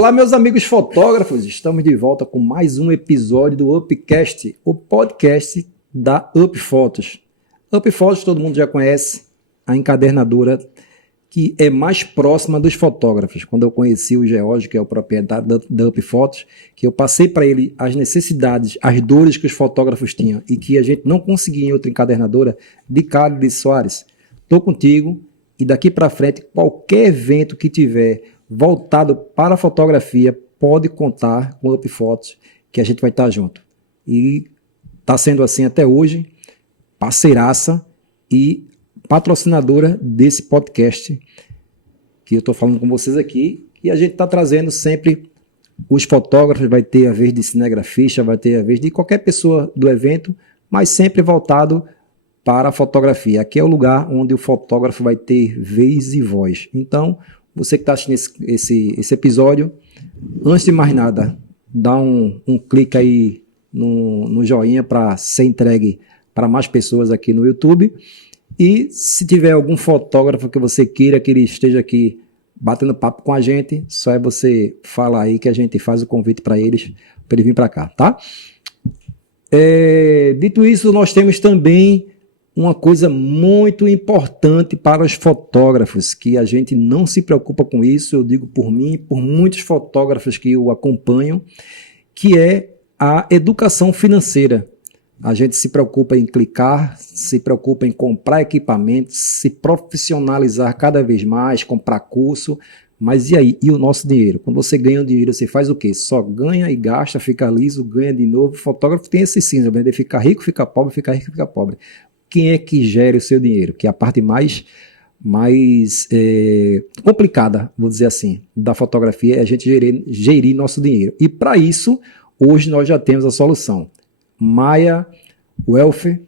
Olá, meus amigos fotógrafos, estamos de volta com mais um episódio do Upcast, o podcast da Up Fotos. Up Fotos todo mundo já conhece, a encadernadora que é mais próxima dos fotógrafos. Quando eu conheci o George, que é o proprietário da Up Fotos, que eu passei para ele as necessidades, as dores que os fotógrafos tinham e que a gente não conseguia em outra encadernadora, de cara ele disse: Soares, estou contigo e daqui para frente qualquer evento que tiver voltado para a fotografia pode contar com o Up Fotos, que a gente vai estar junto. E está sendo assim até hoje, parceiraça e patrocinadora desse podcast que eu estou falando com vocês aqui, e a gente está trazendo sempre os fotógrafos, vai ter a vez de cinegrafista, vai ter a vez de qualquer pessoa do evento, mas sempre voltado para a fotografia. Aqui é o lugar onde o fotógrafo vai ter vez e voz. Então, você que está assistindo esse episódio, antes de mais nada, dá um clique aí no joinha para ser entregue para mais pessoas aqui no YouTube. E se tiver algum fotógrafo que você queira que ele esteja aqui batendo papo com a gente, só é você falar aí que a gente faz o convite para ele vir para cá, tá? Dito isso, nós temos também uma coisa muito importante para os fotógrafos, que a gente não se preocupa com isso, eu digo por mim, por muitos fotógrafos que o acompanham, que é a educação financeira. A gente se preocupa em clicar, se preocupa em comprar equipamentos, se profissionalizar cada vez mais, comprar curso, mas e aí? E o nosso dinheiro? Quando você ganha o dinheiro, você faz o quê? Só ganha e gasta, fica liso, ganha de novo. O fotógrafo tem esse síndrome de ficar rico, fica pobre, ficar rico, fica pobre. Quem é que gera o seu dinheiro? Que é a parte mais complicada, vou dizer assim, da fotografia, é a gente gerir nosso dinheiro. E para isso, hoje nós já temos a solução. Maia Wealth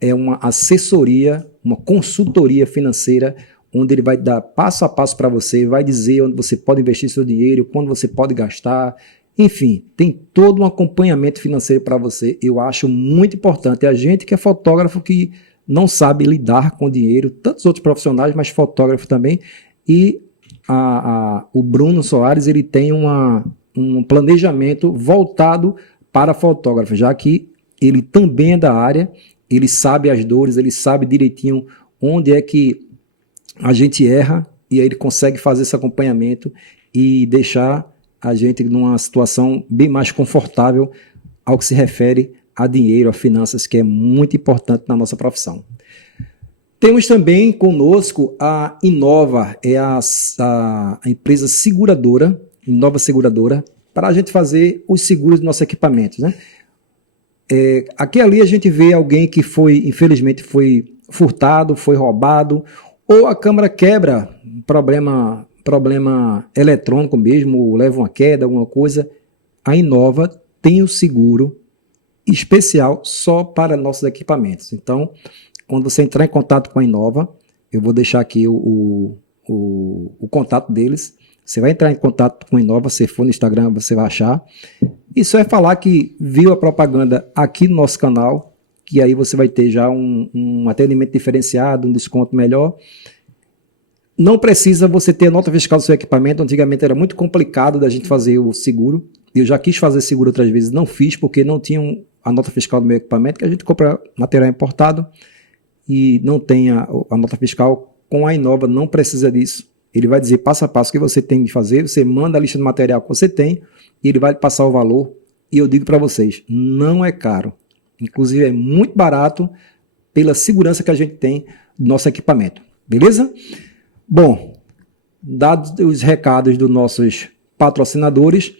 é uma assessoria, uma consultoria financeira, onde ele vai dar passo a passo para você, vai dizer onde você pode investir seu dinheiro, quando você pode gastar, enfim, tem todo um acompanhamento financeiro para você. Eu acho muito importante. A gente que é fotógrafo que não sabe lidar com dinheiro, tantos outros profissionais, mas fotógrafo também, e o Bruno Soares, ele tem um planejamento voltado para fotógrafo, já que ele também é da área, ele sabe as dores, ele sabe direitinho onde é que a gente erra, e aí ele consegue fazer esse acompanhamento e deixar a gente numa situação bem mais confortável ao que se refere a dinheiro, a finanças, que é muito importante na nossa profissão. Temos também conosco a Inova, é a empresa seguradora, Inova Seguradora, para a gente fazer os seguros dos nossos equipamentos, né? Aqui e ali a gente vê alguém que infelizmente foi furtado, foi roubado, ou a câmera quebra, problema eletrônico mesmo, leva uma queda, alguma coisa. A Inova tem o seguro especial só para nossos equipamentos. Então, quando você entrar em contato com a Inova, eu vou deixar aqui o contato deles. Você vai entrar em contato com a Inova, se for no Instagram, você vai achar. Isso é falar que viu a propaganda aqui no nosso canal, que aí você vai ter já um atendimento diferenciado, um desconto melhor. Não precisa você ter a nota fiscal do seu equipamento. Antigamente era muito complicado da gente fazer o seguro. Eu já quis fazer seguro outras vezes, não fiz, porque não tinha a nota fiscal do meu equipamento, que a gente compra material importado e não tem a nota fiscal. Com a Inova não precisa disso. Ele vai dizer passo a passo o que você tem de fazer, você manda a lista do material que você tem e ele vai passar o valor. E eu digo para vocês, não é caro. Inclusive é muito barato pela segurança que a gente tem do nosso equipamento. Beleza? Bom, dados os recados dos nossos patrocinadores,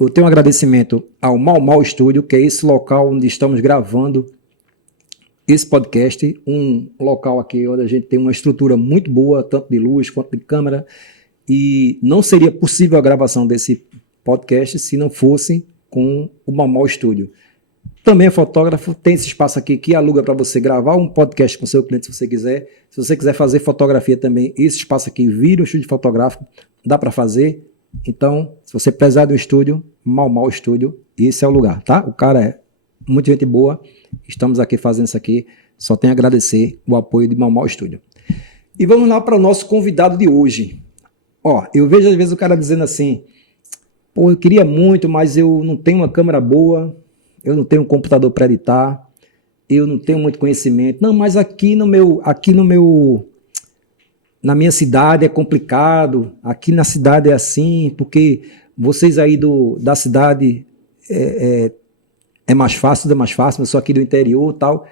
eu tenho um agradecimento ao Mau Estúdio, que é esse local onde estamos gravando esse podcast, um local aqui onde a gente tem uma estrutura muito boa, tanto de luz quanto de câmera, e não seria possível a gravação desse podcast se não fosse com o Mau Estúdio. Também é fotógrafo, tem esse espaço aqui que aluga para você gravar um podcast com seu cliente se você quiser. Se você quiser fazer fotografia também, esse espaço aqui vira um estúdio fotográfico, dá para fazer. Então, se você precisar de um estúdio, Mau Estúdio, esse é o lugar, tá? O cara é muita gente boa, estamos aqui fazendo isso aqui, só tenho a agradecer o apoio de Mau Estúdio. E vamos lá para o nosso convidado de hoje. Eu vejo às vezes o cara dizendo assim, Pô, eu queria muito, mas eu não tenho uma câmera boa, eu não tenho um computador para editar, eu não tenho muito conhecimento. Não, mas na minha cidade é complicado, aqui na cidade é assim, porque vocês aí da cidade é mais fácil, tudo é mais fácil, eu sou aqui do interior e tal.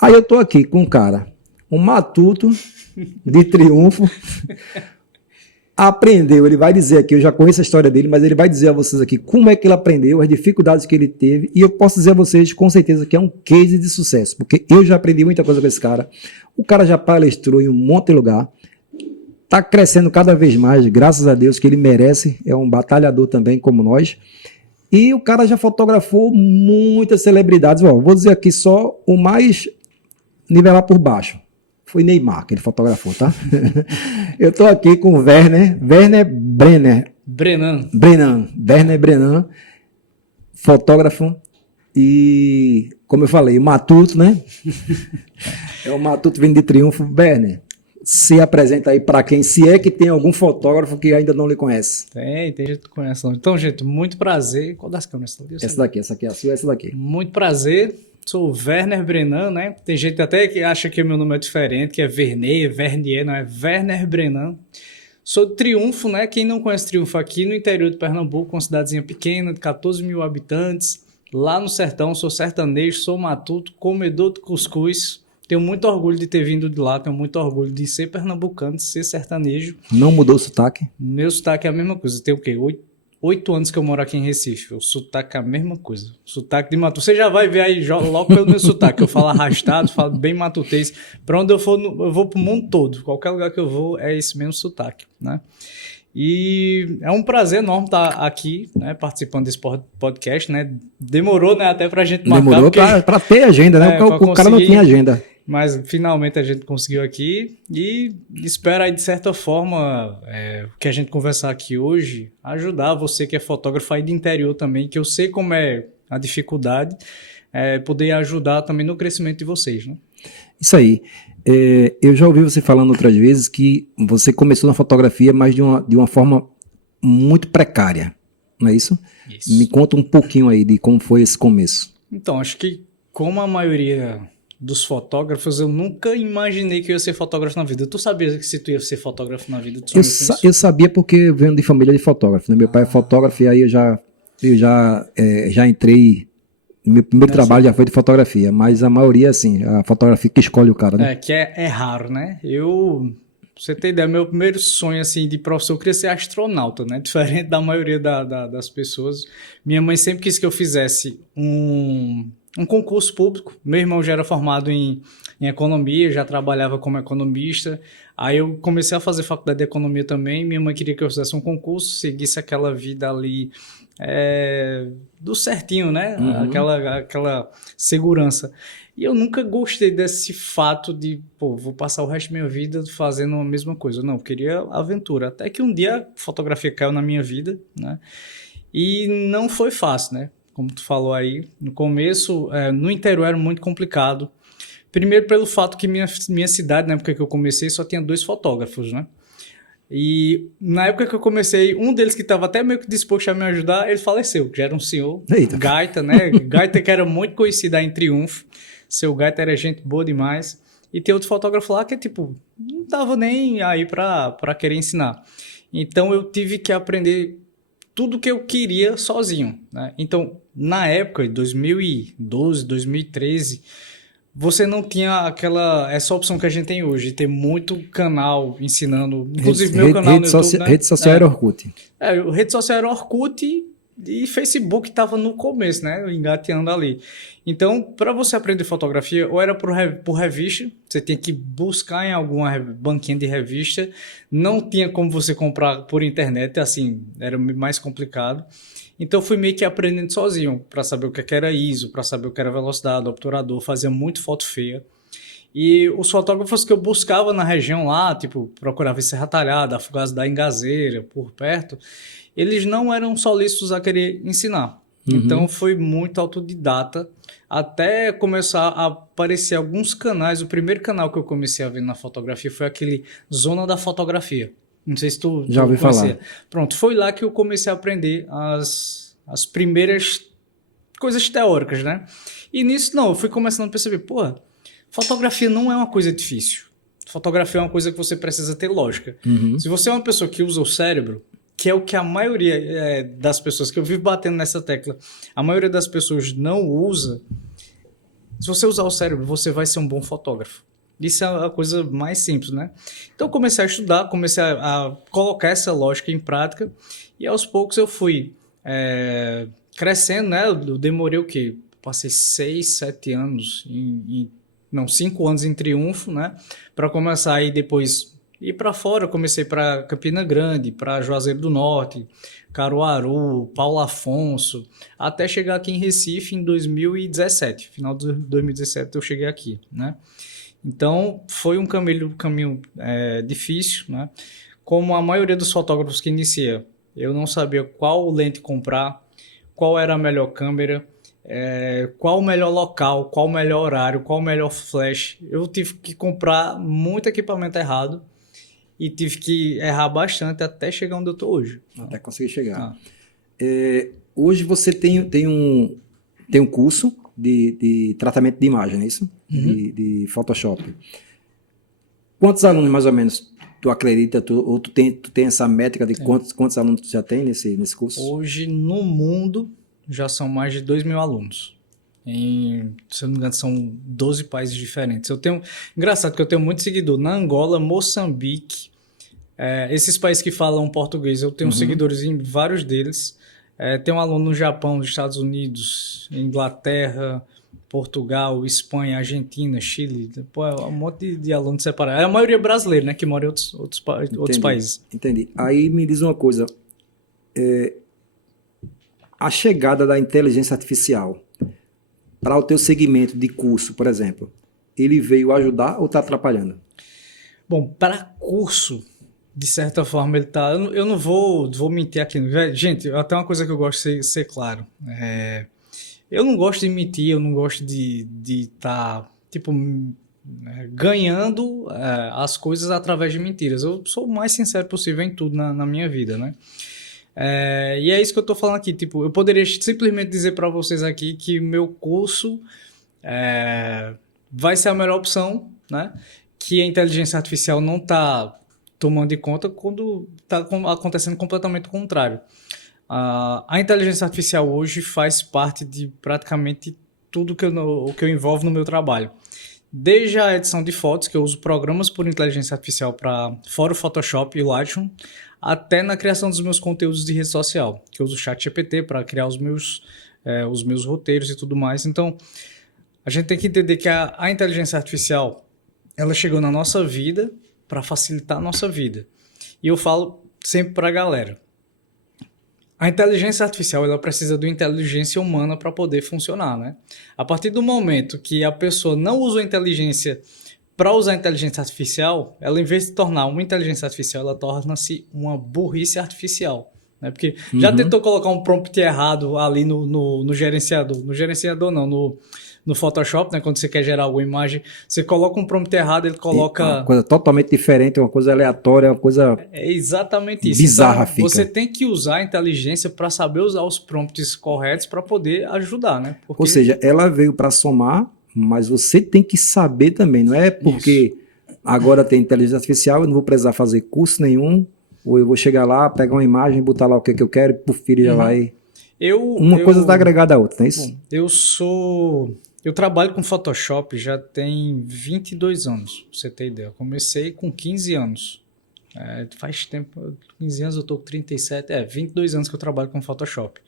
Aí eu tô aqui com um cara, um matuto de Triunfo, aprendeu, ele vai dizer aqui, eu já conheço a história dele, mas ele vai dizer a vocês aqui como é que ele aprendeu, as dificuldades que ele teve, e eu posso dizer a vocês com certeza que é um case de sucesso, porque eu já aprendi muita coisa com esse cara, o cara já palestrou em um monte de lugar, está crescendo cada vez mais, graças a Deus que ele merece, é um batalhador também como nós, e o cara já fotografou muitas celebridades, vou dizer aqui só o mais nivelar por baixo. Foi Neymar que ele fotografou, tá? Eu tô aqui com o Werner Brenan, fotógrafo e, como eu falei, o Matuto, né? É o Matuto vindo de Triunfo. Werner, se apresenta aí para quem, se é que tem algum fotógrafo que ainda não lhe conhece. Tem gente que conhece. Então, gente, muito prazer. Qual das câmeras? Essa aqui é a sua, essa daqui. Muito prazer. Sou o Werner Brenan, né? Tem gente até que acha que o meu nome é diferente, que é Vernier, não é Werner Brenan. Sou de Triunfo, né? Quem não conhece Triunfo aqui no interior de Pernambuco, uma cidadezinha pequena de 14 mil habitantes. Lá no sertão, sou sertanejo, sou matuto, comedor de cuscuz. Tenho muito orgulho de ter vindo de lá, tenho muito orgulho de ser pernambucano, de ser sertanejo. Não mudou o sotaque? Meu sotaque é a mesma coisa. Tem o quê? 8 anos que eu moro aqui em Recife. O sotaque é a mesma coisa. Sotaque de Matuto. Você já vai ver aí logo pelo meu sotaque. Eu falo arrastado, falo bem matutês. Para onde eu for, eu vou pro mundo todo. Qualquer lugar que eu vou é esse mesmo sotaque, né? E é um prazer enorme estar aqui, né, participando desse podcast, né? Demorou, né, até pra gente marcar. Demorou para ter agenda, né? Porque o cara não tinha agenda. Mas finalmente a gente conseguiu aqui e espero aí de certa forma o que a gente conversar aqui hoje ajudar você que é fotógrafo aí de interior também, que eu sei como é a dificuldade, poder ajudar também no crescimento de vocês, né? Isso aí. Eu já ouvi você falando outras vezes que você começou na fotografia, mas de uma forma muito precária, não é isso? Isso. Me conta um pouquinho aí de como foi esse começo. Então, acho que como a maioria dos fotógrafos, eu nunca imaginei que eu ia ser fotógrafo na vida. Tu sabia que se tu ia ser fotógrafo na vida? Eu sabia porque eu venho de família de fotógrafo, né? Meu pai é fotógrafo e aí eu já entrei. Meu primeiro trabalho já foi de fotografia, mas a maioria, assim, a fotografia que escolhe o cara, né? Que é raro, né? Pra você ter ideia, meu primeiro sonho, assim, de profissão, eu queria ser astronauta, né? Diferente da maioria das pessoas. Minha mãe sempre quis que eu fizesse um concurso público. Meu irmão já era formado em economia, já trabalhava como economista. Aí eu comecei a fazer faculdade de economia também. Minha mãe queria que eu fizesse um concurso, seguisse aquela vida ali do certinho, né? Uhum. Aquela segurança. E eu nunca gostei desse fato de, vou passar o resto da minha vida fazendo a mesma coisa. Não, eu queria aventura. Até que um dia a fotografia caiu na minha vida, né? E não foi fácil, né? Como tu falou aí, no começo, no interior era muito complicado. Primeiro pelo fato que minha cidade, na época que eu comecei, só tinha 2 fotógrafos, né? E na época que eu comecei, um deles que estava até meio que disposto a me ajudar, ele faleceu, que já era um senhor. Eita. Gaita, né? Gaita que era muito conhecido aí em Triunfo. Seu Gaita era gente boa demais. E tem outro fotógrafo lá que, tipo, não tava nem aí pra querer ensinar. Então eu tive que aprender tudo que eu queria sozinho, né? Então, na época, em 2012, 2013, você não tinha essa opção que a gente tem hoje, de ter muito canal ensinando, inclusive meu canal no YouTube, né? Rede social era Orkut. Rede social era Orkut e Facebook estava no começo, né? Engateando ali. Então, para você aprender fotografia, ou era por revista, você tinha que buscar em alguma banquinha de revista, não tinha como você comprar por internet, assim, era mais complicado. Então, fui meio que aprendendo sozinho, para saber o que era ISO, para saber o que era velocidade, obturador, fazia muito foto feia. E os fotógrafos que eu buscava na região lá, tipo, procurava em Serra Talhada, Afogados da Engazeira, por perto, eles não eram solícitos a querer ensinar. Uhum. Então, foi muito autodidata, até começar a aparecer alguns canais. O primeiro canal que eu comecei a ver na fotografia foi aquele Zona da Fotografia. Não sei se tu Já ouvi conhecia. falar. Pronto, foi lá que eu comecei a aprender as primeiras coisas teóricas, né? E nisso, não, eu fui começando a perceber, pô, fotografia não é uma coisa difícil. Fotografia é uma coisa que você precisa ter lógica. Uhum. Se você é uma pessoa que usa o cérebro, que é o que a maioria das pessoas, que eu vivo batendo nessa tecla, a maioria das pessoas não usa. Se você usar o cérebro, você vai ser um bom fotógrafo. Isso é a coisa mais simples, né? Então eu comecei a estudar, comecei a colocar essa lógica em prática e aos poucos eu fui crescendo, né? Eu demorei o quê? Passei 6, 7 anos, não, 5 anos em Triunfo, né? Para começar aí depois ir para fora. Eu comecei para Campina Grande, para Juazeiro do Norte, Caruaru, Paulo Afonso, até chegar aqui em Recife em 2017. Final de 2017 eu cheguei aqui, né? Então, foi um caminho difícil, né? Como a maioria dos fotógrafos que inicia, eu não sabia qual lente comprar, qual era a melhor câmera, qual o melhor local, qual o melhor horário, qual o melhor flash. Eu tive que comprar muito equipamento errado e tive que errar bastante até chegar onde eu estou hoje. Até conseguir chegar. Ah. Hoje você tem um curso de tratamento de imagem, não é isso? De Photoshop. Quantos alunos, mais ou menos, tu acredita, ou tu tem essa métrica de quantos alunos tu já tem nesse curso? Hoje, no mundo, já são mais de 2.000 alunos. Se eu não me engano, são 12 países diferentes. Engraçado que eu tenho muito seguidor na Angola, Moçambique, esses países que falam português, eu tenho seguidores em vários deles. Tem um aluno no Japão, nos Estados Unidos, Inglaterra, Portugal, Espanha, Argentina, Chile. Pô, é um monte de alunos separados. A maioria é brasileira, né? Que mora em outros países. Entendi. Aí me diz uma coisa. A chegada da inteligência artificial para o teu segmento de curso, por exemplo, ele veio ajudar ou está atrapalhando? Bom, para curso, de certa forma, ele tá. Eu não vou mentir aqui. Gente, até uma coisa que eu gosto de ser claro. Eu não gosto de mentir, eu não gosto de estar, tipo, ganhando as coisas através de mentiras. Eu sou o mais sincero possível em tudo na minha vida, né? E é isso que eu tô falando aqui. Tipo, eu poderia simplesmente dizer para vocês aqui que meu curso vai ser a melhor opção, né? Que a inteligência artificial não está tomando de conta quando está acontecendo completamente o contrário. A inteligência artificial hoje faz parte de praticamente tudo o que eu envolvo no meu trabalho. Desde a edição de fotos, que eu uso programas por inteligência artificial fora o Photoshop e o Lightroom, até na criação dos meus conteúdos de rede social, que eu uso o ChatGPT para criar os meus roteiros e tudo mais. Então, a gente tem que entender que a inteligência artificial ela chegou na nossa vida para facilitar a nossa vida. E eu falo sempre para a galera, a inteligência artificial ela precisa de uma inteligência humana para poder funcionar, né? A partir do momento que a pessoa não usa a inteligência para usar a inteligência artificial, ela em vez de tornar uma inteligência artificial, ela torna-se uma burrice artificial. Né? Porque já tentou colocar um prompt errado ali no gerenciador. No gerenciador não, no Photoshop, né? Quando você quer gerar alguma imagem, você coloca um prompt errado, ele coloca... Uma coisa totalmente diferente, uma coisa aleatória, uma coisa... É exatamente isso. Bizarra então, fica. Você tem que usar a inteligência para saber usar os prompts corretos para poder ajudar, né? Ou seja, ela veio para somar, mas você tem que saber também. Não é porque agora tem inteligência artificial, eu não vou precisar fazer curso nenhum, ou eu vou chegar lá, pegar uma imagem, botar lá o que eu quero, e pro filho já vai... Uma coisa está agregada à outra, não é isso? Bom, eu trabalho com Photoshop já tem 22 anos, pra você ter ideia. Eu comecei com 15 anos. Faz tempo, 15 anos eu tô com 37, 22 anos que eu trabalho com Photoshop.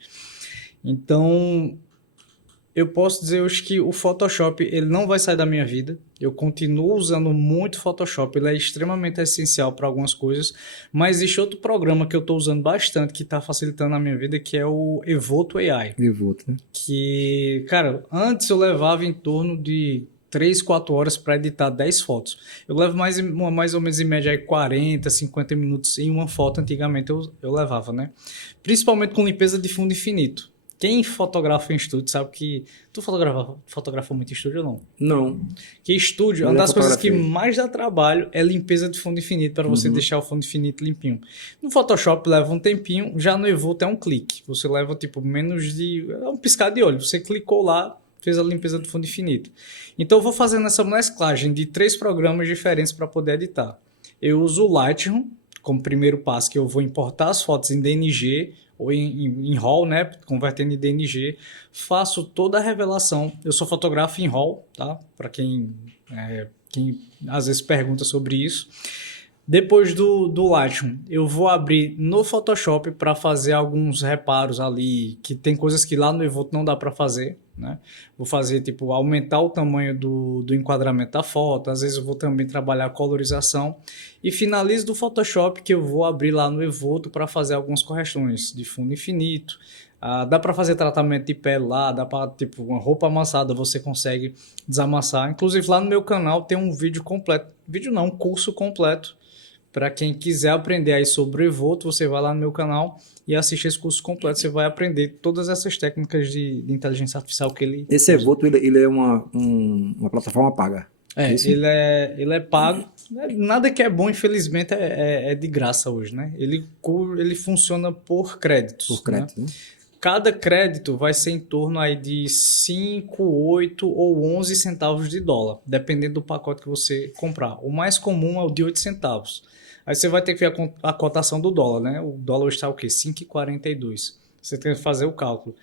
Então, eu posso dizer hoje que o Photoshop ele não vai sair da minha vida. Eu continuo usando muito Photoshop, ele é extremamente essencial para algumas coisas, mas existe outro programa que eu estou usando bastante, que está facilitando a minha vida, que é o Evoto AI. Evoto, né? Que, cara, antes eu levava em torno de 3, 4 horas para editar 10 fotos. Eu levo mais ou menos em média 40, 50 minutos em uma foto, antigamente eu levava, né? Principalmente com limpeza de fundo infinito, quem fotografa em estúdio sabe que... Tu fotografa muito em estúdio ou não? Não. Que estúdio, uma das coisas que mais dá trabalho é limpeza de fundo infinito, para você deixar o fundo infinito limpinho. No Photoshop leva um tempinho, já no Evolve é um clique. Você leva tipo menos de... é um piscar de olho. Você clicou lá, fez a limpeza do fundo infinito. Então eu vou fazendo essa mesclagem de 3 programas diferentes para poder editar. Eu uso o Lightroom como primeiro passo, que eu vou importar as fotos em DNG ou em RAW, né? Convertendo em DNG. Faço toda a revelação. Eu sou fotógrafo em RAW, tá? Para quem às vezes pergunta sobre isso. Depois do Lightroom, eu vou abrir no Photoshop para fazer alguns reparos ali, que tem coisas que lá no Evolve não dá para fazer, né? Vou fazer, tipo, aumentar o tamanho do enquadramento da foto, às vezes eu vou também trabalhar a colorização, e finalizo do Photoshop, que eu vou abrir lá no Evolve para fazer algumas correções de fundo infinito. Dá para fazer tratamento de pele lá, dá para, tipo, uma roupa amassada você consegue desamassar. Inclusive lá no meu canal tem um vídeo completo, um curso completo. Para quem quiser aprender aí sobre o Evolve, você vai lá no meu canal e assiste esse curso completo. Você vai aprender todas essas técnicas de inteligência artificial que ele... Esse Evolve, ele é uma plataforma paga. Ele é pago. Nada que é bom, infelizmente, é de graça hoje, né? Ele funciona por créditos. Por crédito, né? Cada crédito vai ser em torno aí de 5, 8 ou 11 centavos de dólar, dependendo do pacote que você comprar. O mais comum é o de 8 centavos. Aí você vai ter que ver a cotação do dólar, né? O dólar está o quê? 5,42. Você tem que fazer o cálculo.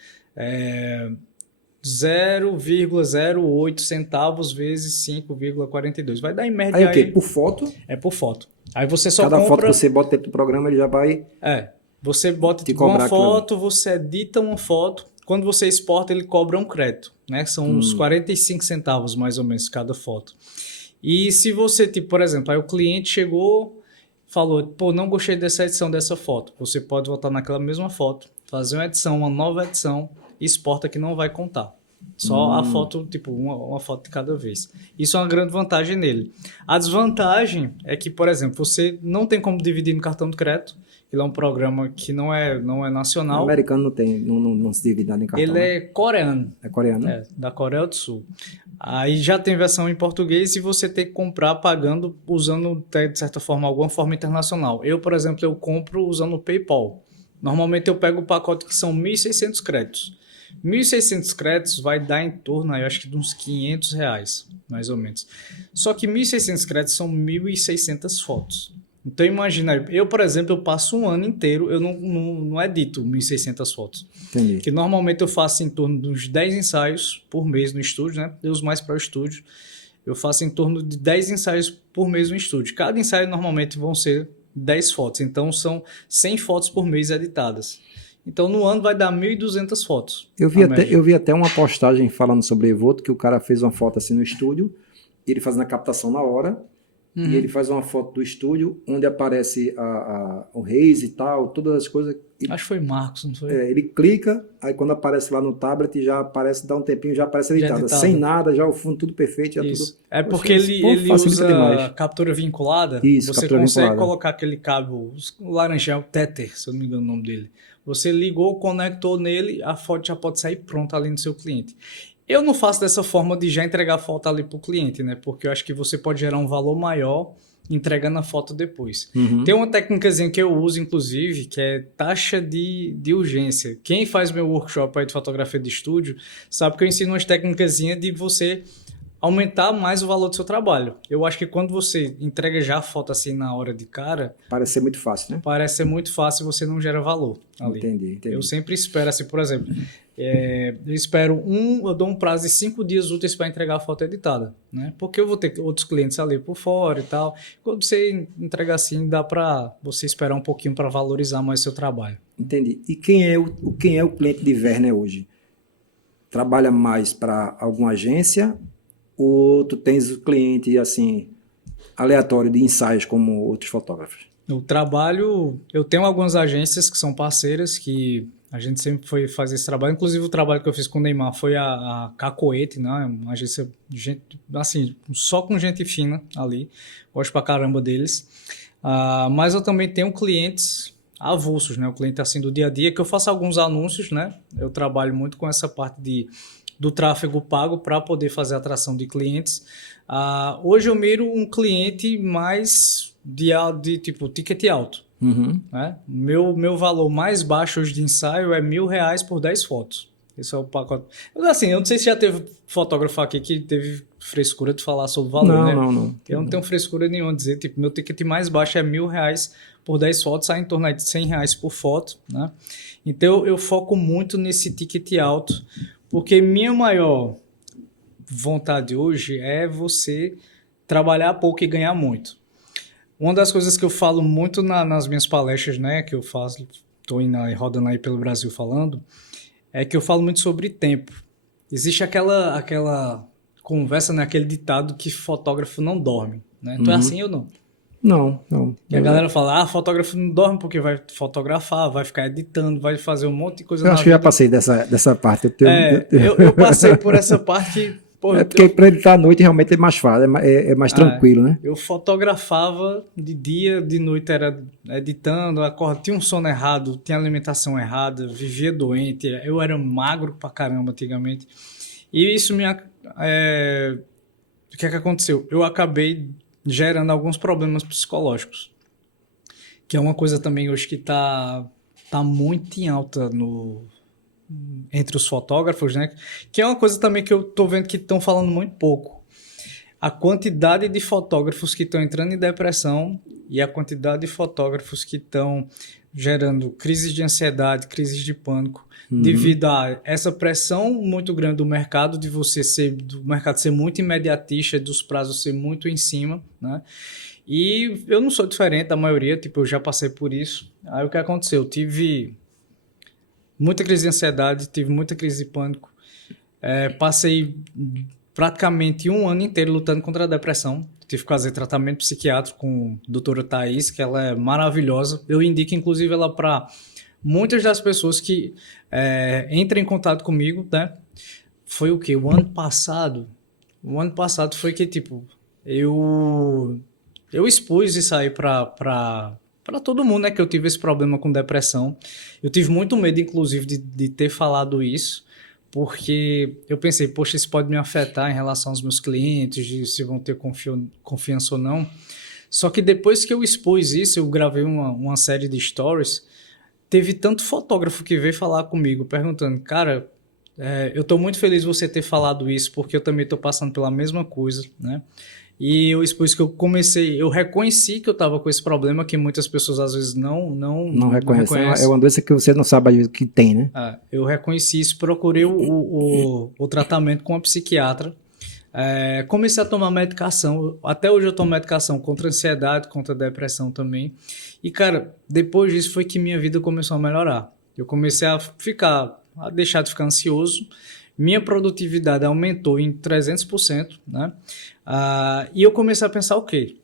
0,08 centavos vezes 5,42. Vai dar em média aí... Aí o quê? Por foto? É por foto. Aí você só Cada foto que você bota dentro do programa, ele já vai... Você bota tipo, uma foto, você edita uma foto. Quando você exporta, ele cobra um crédito, né? São uns 45 centavos, mais ou menos, cada foto. E se você, tipo, por exemplo, aí o cliente chegou... falou, pô, não gostei dessa edição dessa foto. Você pode voltar naquela mesma foto, fazer uma edição, uma nova edição, e exporta que não vai contar. Só a foto, tipo, uma foto de cada vez. Isso é uma grande vantagem nele. A desvantagem é que, por exemplo, você não tem como dividir no cartão de crédito. Ele é um programa que não é nacional. O americano não tem, não se divide nada em cartão. Ele é coreano. É coreano? É, da Coreia do Sul. Aí já tem versão em português e você tem que comprar pagando, usando, de certa forma, alguma forma internacional. Eu, por exemplo, eu compro usando o PayPal. Normalmente eu pego o pacote que são 1.600 créditos. 1.600 créditos vai dar em torno, eu acho que de uns R$500, mais ou menos. Só que 1.600 créditos são 1.600 fotos. Então imagina, eu, por exemplo, eu passo um ano inteiro, eu não edito 1.600 fotos. Entendi. Que normalmente eu faço em torno de uns 10 ensaios por mês no estúdio, né? Eu uso mais para o estúdio. Eu faço em torno de 10 ensaios por mês no estúdio. Cada ensaio normalmente vão ser 10 fotos. Então são 100 fotos por mês editadas. Então no ano vai dar 1.200 fotos. Eu vi até uma postagem falando sobre Evolve, que o cara fez uma foto assim no estúdio, ele fazendo a captação na hora, e ele faz uma foto do estúdio onde aparece o Reis e tal, todas as coisas. Acho que foi Marcos, não foi? Ele clica, aí quando aparece lá no tablet, já aparece, dá um tempinho, já aparece editada. Sem nada, já o fundo tudo perfeito. Já isso. Tudo... É porque ele usa demais. Captura vinculada. Isso, você captura consegue vinculada. colocar aquele cabo, o laranjal Tether, se eu não me engano o nome dele. Você ligou, conectou nele, a foto já pode sair pronta ali no seu cliente. Eu não faço dessa forma de já entregar a foto ali para o cliente, né? Porque eu acho que você pode gerar um valor maior entregando a foto depois. Tem uma técnicazinha que eu uso, inclusive, que é taxa de urgência. Quem faz meu workshop aí de fotografia de estúdio sabe que eu ensino umas técnicazinhas de você aumentar mais o valor do seu trabalho. Eu acho que quando você entrega já a foto assim na hora de cara... Parece ser muito fácil, né? Parece ser muito fácil e você não gera valor ali. Entendi. Eu sempre espero, assim, por exemplo, eu dou um prazo de 5 dias úteis para entregar a foto editada, né? Porque eu vou ter outros clientes ali por fora e tal. Quando você entrega assim, dá para você esperar um pouquinho para valorizar mais o seu trabalho. Entendi. E quem é o cliente de Werner hoje? Trabalha mais para alguma agência ou tu tens o cliente assim aleatório de ensaios como outros fotógrafos? Eu tenho algumas agências que são parceiras que a gente sempre foi fazer esse trabalho. Inclusive o trabalho que eu fiz com o Neymar foi a Cacoete, né? Uma agência assim, só com gente fina ali. Gosto pra caramba deles. Mas eu também tenho clientes avulsos, né? O cliente assim do dia a dia, que eu faço alguns anúncios, né? Eu trabalho muito com essa parte do tráfego pago para poder fazer atração de clientes. Hoje eu miro um cliente mais de tipo ticket alto. Uhum. Né? Meu valor mais baixo hoje de ensaio é R$ 1.000 por 10 fotos. Esse é o pacote. Assim, eu não sei se já teve fotógrafo aqui que teve frescura de falar sobre o valor, Não, né? não. Eu não tenho frescura nenhuma de dizer, tipo, meu ticket mais baixo é R$ 1.000 por 10 fotos, sai em torno de R$ 100 por foto, né? Então eu foco muito nesse ticket alto, porque minha maior vontade hoje é você trabalhar pouco e ganhar muito. Uma das coisas que eu falo muito nas minhas palestras, né, que eu faço, estou rodando aí pelo Brasil falando, é que eu falo muito sobre tempo. Existe aquela conversa, né, aquele ditado que fotógrafo não dorme, né? Tu é assim ou não? Não. E a galera fala, fotógrafo não dorme porque vai fotografar, vai ficar editando, vai fazer um monte de coisa Eu na acho que eu já vida. passei dessa parte. Eu passei por essa parte que, pô, É porque para editar à noite realmente é mais fácil, é mais tranquilo, né? eu fotografava de dia, de noite era editando, tinha um sono errado, tinha alimentação errada, vivia doente, eu era magro pra caramba antigamente. E isso o que é que aconteceu? Eu acabei gerando alguns problemas psicológicos, que é uma coisa também hoje que tá muito em alta entre os fotógrafos, né? Que é uma coisa também que eu tô vendo que estão falando muito pouco. A quantidade de fotógrafos que estão entrando em depressão e a quantidade de fotógrafos que estão gerando crises de ansiedade, crises de pânico, devido a essa pressão muito grande do mercado, do mercado ser muito imediatista, dos prazos ser muito em cima, né? E eu não sou diferente da maioria, tipo, eu já passei por isso. Aí o que aconteceu? Eu tive muita crise de ansiedade, tive muita crise de pânico. Passei praticamente um ano inteiro lutando contra a depressão. Tive que fazer tratamento psiquiátrico com a doutora Thaís, que ela é maravilhosa. Eu indico, inclusive, ela para muitas das pessoas que entram em contato comigo, né? Foi o quê? O ano passado foi que, tipo, eu expus isso aí para todo mundo, né? Que eu tive esse problema com depressão. Eu tive muito medo, inclusive, de ter falado isso, porque eu pensei, poxa, isso pode me afetar em relação aos meus clientes, de se vão ter confiança ou não. Só que depois que eu expus isso, eu gravei uma série de stories, teve tanto fotógrafo que veio falar comigo, perguntando, cara, eu estou muito feliz de você ter falado isso, porque eu também estou passando pela mesma coisa, né? E eu expus que eu reconheci que eu estava com esse problema que muitas pessoas às vezes não reconhecem. reconhecem. É uma doença que você não sabe que tem, né? Eu reconheci isso, procurei o tratamento com a psiquiatra, comecei a tomar medicação, até hoje eu tomo medicação contra ansiedade, contra depressão também. E cara, depois disso foi que minha vida começou a melhorar. Eu comecei a deixar de ficar ansioso, minha produtividade aumentou em 300%, né? E eu comecei a pensar o quê?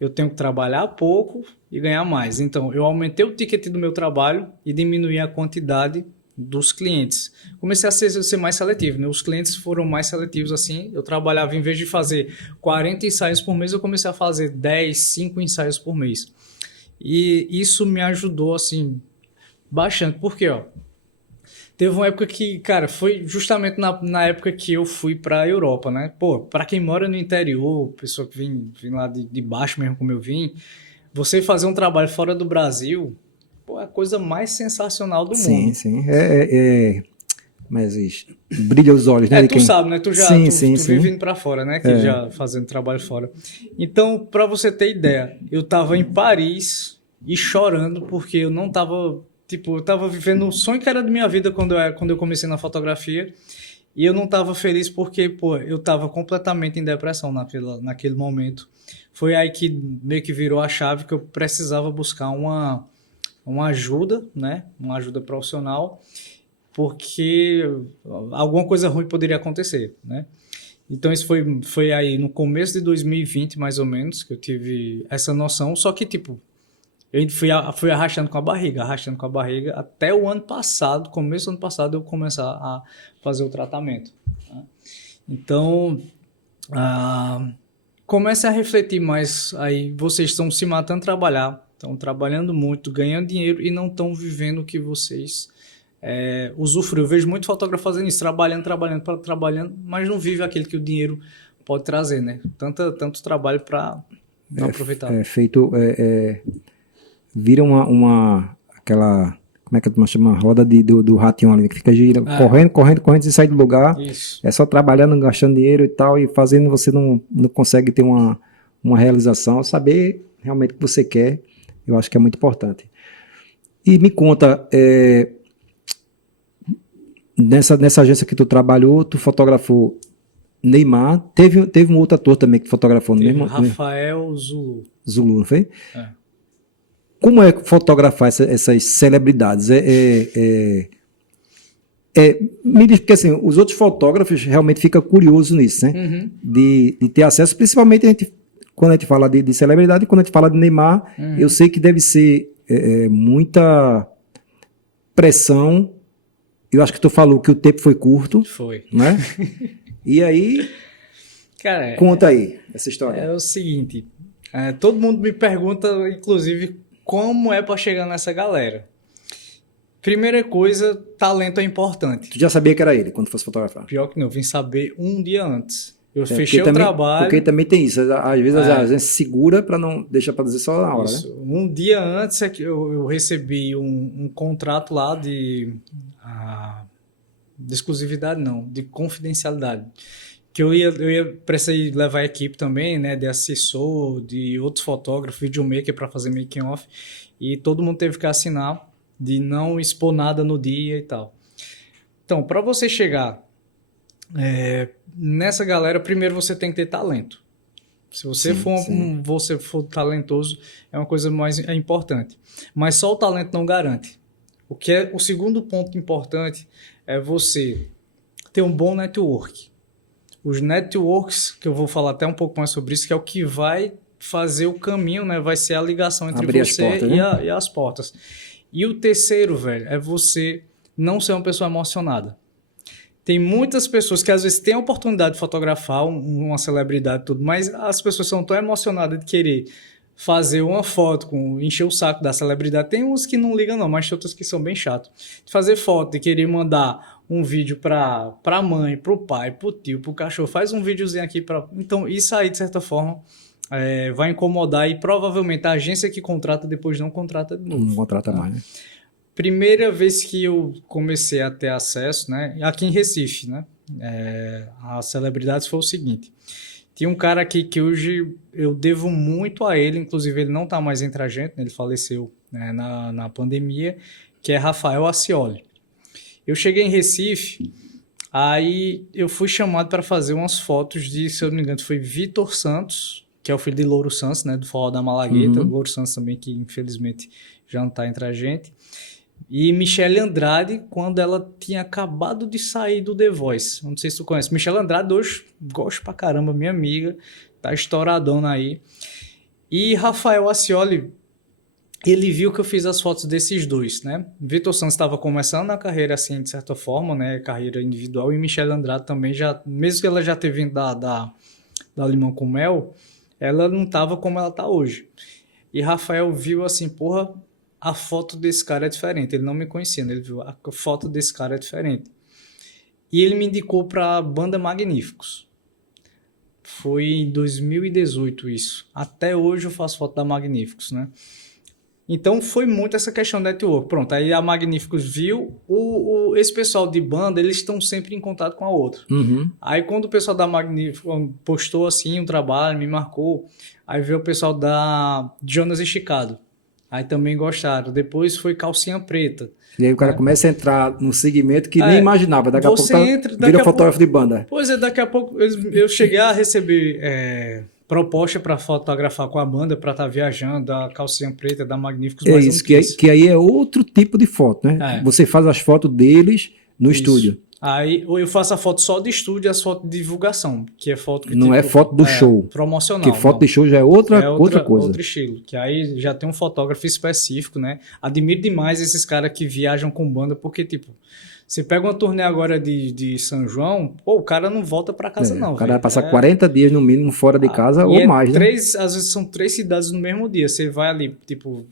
Eu tenho que trabalhar pouco e ganhar mais. Então, eu aumentei o ticket do meu trabalho e diminuí a quantidade dos clientes. Comecei a ser mais seletivo, né? Os clientes foram mais seletivos assim. Eu trabalhava, em vez de fazer 40 ensaios por mês, eu comecei a fazer 5 ensaios por mês. E isso me ajudou, assim, bastante. Por quê, ó? Teve uma época que, cara, foi justamente na época que eu fui pra Europa, né? Pô, pra quem mora no interior, pessoa que vem lá de baixo mesmo, como eu vim, você fazer um trabalho fora do Brasil, pô, é a coisa mais sensacional do mundo. Sim. Mas brilha os olhos, né? Tu sabe, né? Tu Sim. vive indo pra fora, né? Que já fazendo trabalho fora. Então, pra você ter ideia, eu tava em Paris e chorando porque eu não tava... Tipo, eu tava vivendo um sonho que era da minha vida quando eu comecei na fotografia. E eu não tava feliz porque, pô, eu tava completamente em depressão naquele momento. Foi aí que meio que virou a chave que eu precisava buscar uma ajuda, né? Uma ajuda profissional, porque alguma coisa ruim poderia acontecer, né? Então isso foi aí no começo de 2020, mais ou menos, que eu tive essa noção. Só que, tipo, eu fui arrastando com a barriga, até o ano passado, começo do ano passado, eu começar a fazer o tratamento. Né? Então, comece a refletir mais aí. Vocês estão se matando a trabalhar, Estão trabalhando muito, ganhando dinheiro e não estão vivendo o que vocês usufruem. Eu vejo muito fotógrafo fazendo isso, trabalhando, mas não vive aquilo que o dinheiro pode trazer, né? Tanto trabalho para não aproveitar. Vira aquela, como é que tu chama? Roda do ratinho ali, que fica girando, correndo e sai do lugar. Isso. É só trabalhando, gastando dinheiro e tal, e fazendo, você não consegue ter uma realização, saber realmente o que você quer, eu acho que é muito importante. E me conta, nessa agência que tu trabalhou, tu fotografou Neymar, teve um outro ator também que fotografou no mesmo... Rafael Zulu. Zulu, não foi? É. Como é fotografar essas celebridades? Me diz, porque assim, os outros fotógrafos realmente ficam curiosos nisso, né? Uhum. De ter acesso, principalmente quando a gente fala de celebridade, quando a gente fala de Neymar, eu sei que deve ser muita pressão. Eu acho que tu falou que o tempo foi curto. Foi. Né? E aí, cara, conta aí essa história. É o seguinte, todo mundo me pergunta, inclusive, como é para chegar nessa galera. Primeira coisa, talento é importante. Tu já sabia que era ele quando fosse fotografar? Pior que não, eu vim saber um dia antes. Eu fechei o trabalho. Porque também tem isso, às vezes a gente segura para não deixar para dizer só na hora, isso. Né? Um dia antes é que eu recebi um contrato lá de exclusividade, não, de confidencialidade. Que eu ia precisar levar a equipe também, né, de assessor, de outros fotógrafos, videomaker para fazer making off, e todo mundo teve que assinar de não expor nada no dia e tal. Então, para você chegar nessa galera, primeiro você tem que ter talento. Se você for talentoso, é uma coisa mais importante. Mas só o talento não garante. O segundo ponto importante é você ter um bom network. Os networks, que eu vou falar até um pouco mais sobre isso, que é o que vai fazer o caminho, né? Vai ser a ligação entre abrir você as portas, né? e as portas. E o terceiro, velho, é você não ser uma pessoa emocionada. Tem muitas pessoas que às vezes têm a oportunidade de fotografar uma celebridade e tudo, mas as pessoas são tão emocionadas de querer fazer uma foto, encher o saco da celebridade. Tem uns que não ligam não, mas tem outros que são bem chatos. De fazer foto, de querer mandar um vídeo pra mãe, pro pai, pro tio, pro cachorro. Faz um videozinho aqui pra... Então isso aí, de certa forma, vai incomodar e provavelmente a agência que contrata depois não contrata de novo. Não contrata mais, né? Primeira vez que eu comecei a ter acesso, né, aqui em Recife, né, a celebridades foi o seguinte. Tinha um cara aqui que hoje eu devo muito a ele, inclusive ele não está mais entre a gente, né, ele faleceu, né, na pandemia, que é Rafael Ascioli. Eu cheguei em Recife, aí eu fui chamado para fazer umas fotos de, se eu não me engano, foi Vitor Santos, que é o filho de Louro Santos, né, do Forró da Malagueta, Louro Santos também, que infelizmente já não está entre a gente. E Michele Andrade, quando ela tinha acabado de sair do The Voice. Não sei se tu conhece. Michele Andrade hoje, gosto pra caramba, minha amiga. Tá estouradona aí. E Rafael Ascioli, ele viu que eu fiz as fotos desses dois, né? Vitor Santos estava começando a carreira, assim, de certa forma, né? Carreira individual. E Michele Andrade também, já, mesmo que ela já tenha vindo da Limão com Mel, ela não tava como ela tá hoje. E Rafael viu assim, porra... A foto desse cara é diferente. Ele não me conhecia, né? Ele viu a foto desse cara é diferente. E ele me indicou para a banda Magníficos. Foi em 2018 isso. Até hoje eu faço foto da Magníficos, né? Então foi muito essa questão da network. Pronto, aí a Magníficos viu. Esse pessoal de banda, eles estão sempre em contato com a outra. Uhum. Aí quando o pessoal da Magníficos postou assim um trabalho, me marcou. Aí veio o pessoal da Jonas Esticado. Aí também gostaram. Depois foi Calcinha Preta. E aí o cara começa a entrar num segmento que nem imaginava. Daqui a pouco vira fotógrafo de banda. Pois é, daqui a pouco eu cheguei a receber proposta para fotografar com a banda, para estar viajando, da Calcinha Preta, da Magníficos. É isso, que aí é outro tipo de foto, né? Você faz as fotos deles no estúdio. Aí eu faço a foto só de estúdio e as fotos de divulgação, que é foto que Não é foto do show. promocional. Porque foto não. de show já é outra coisa. Outro estilo, que aí já tem um fotógrafo específico, né? Admiro demais esses caras que viajam com banda, porque, tipo, você pega uma turnê agora de São João, pô, o cara não volta pra casa, não. O cara vai velho. passar 40 dias no mínimo fora de casa ou mais, né? Às vezes são 3 cidades no mesmo dia. Você vai ali, tipo,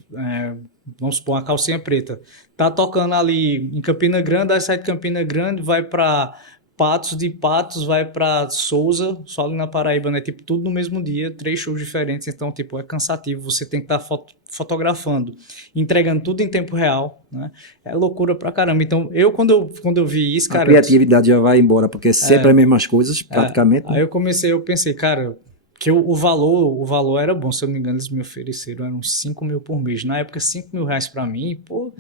vamos supor, uma calcinha preta. Tá tocando ali em Campina Grande, aí sai de Campina Grande, vai pra Patos, de Patos vai pra Souza, só ali na Paraíba, né? Tipo, tudo no mesmo dia, 3 shows diferentes. Então, tipo, é cansativo. Você tem que estar fotografando, entregando tudo em tempo real, né? É loucura pra caramba. Então, quando eu vi isso, cara... A criatividade já vai embora, porque é sempre as mesmas coisas, praticamente. Aí eu pensei, cara, que o valor era bom. Se eu não me engano, eles me ofereceram eram uns 5 mil por mês. Na época, 5 mil reais pra mim, pô...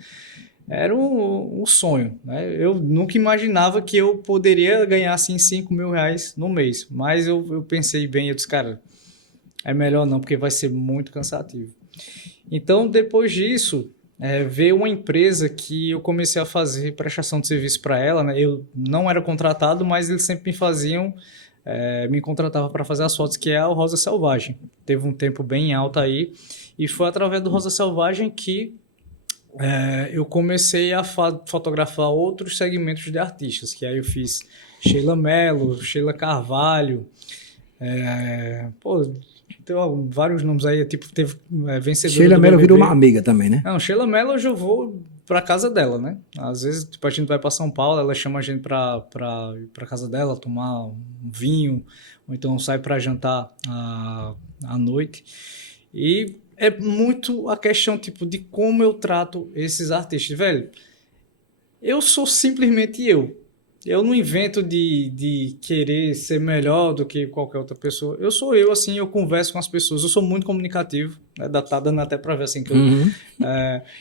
Era um sonho, né? Eu nunca imaginava que eu poderia ganhar assim 5 mil reais no mês. Mas eu pensei bem, eu disse, cara, é melhor não, porque vai ser muito cansativo. Então, depois disso, veio uma empresa que eu comecei a fazer prestação de serviço para ela, né? Eu não era contratado, mas eles sempre me contratavam para fazer as fotos, que é o Rosa Selvagem. Teve um tempo bem alto aí, e foi através do Rosa Selvagem que eu comecei a fotografar outros segmentos de artistas, que aí eu fiz Sheila Mello, Sheila Carvalho, tem vários nomes aí, tipo, teve vencedora Sheila do Mello BBB. virou uma amiga também, né? Não, Sheila Mello hoje eu vou pra casa dela, né? Às vezes, tipo, a gente vai pra São Paulo, ela chama a gente pra ir pra casa dela, tomar um vinho, ou então sai pra jantar à noite. E é muito a questão, tipo, de como eu trato esses artistas. Velho, eu sou simplesmente eu. Eu não invento de querer ser melhor do que qualquer outra pessoa. Eu sou eu, assim, eu converso com as pessoas. Eu sou muito comunicativo, né? Tá dando até pra ver, assim, que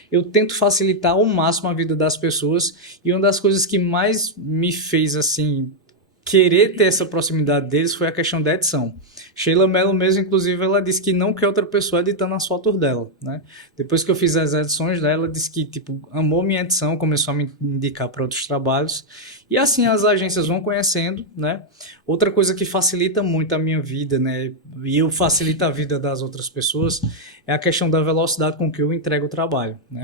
eu tento facilitar ao máximo a vida das pessoas. E uma das coisas que mais me fez, assim, querer ter essa proximidade deles foi a questão da edição. Sheila Mello mesmo, inclusive, ela disse que não quer outra pessoa editando as fotos dela, né? Depois que eu fiz as edições dela, ela disse que, tipo, amou minha edição, começou a me indicar para outros trabalhos. E assim as agências vão conhecendo, né? Outra coisa que facilita muito a minha vida, né? E eu facilito a vida das outras pessoas, é a questão da velocidade com que eu entrego o trabalho, né?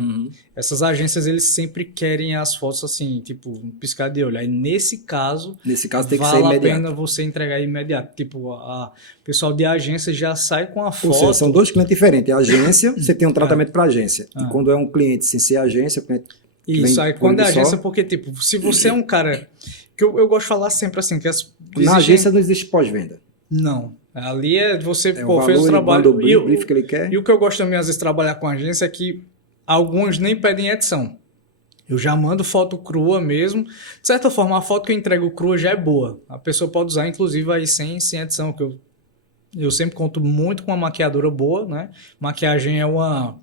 Essas agências, eles sempre querem as fotos assim, tipo, um piscar de olho. Aí, nesse caso tem que ser vale imediato. a pena você entregar imediato. Tipo, o pessoal de agência já sai com a foto. Ou seja, são dois clientes diferentes. A agência, você tem um tratamento para agência. E quando é um cliente sem ser agência, o cliente isso, aí quando é agência, porque, tipo, se você é um cara... Que eu gosto de falar sempre assim, que na agência não existe pós-venda. Não. Ali você fez o trabalho... O brief que ele quer. E o que eu gosto também, às vezes, de trabalhar com agência é que alguns nem pedem edição. Eu já mando foto crua mesmo. De certa forma, a foto que eu entrego crua já é boa. A pessoa pode usar, inclusive, aí sem edição, que eu sempre conto muito com uma maquiadora boa, né? Maquiagem é uma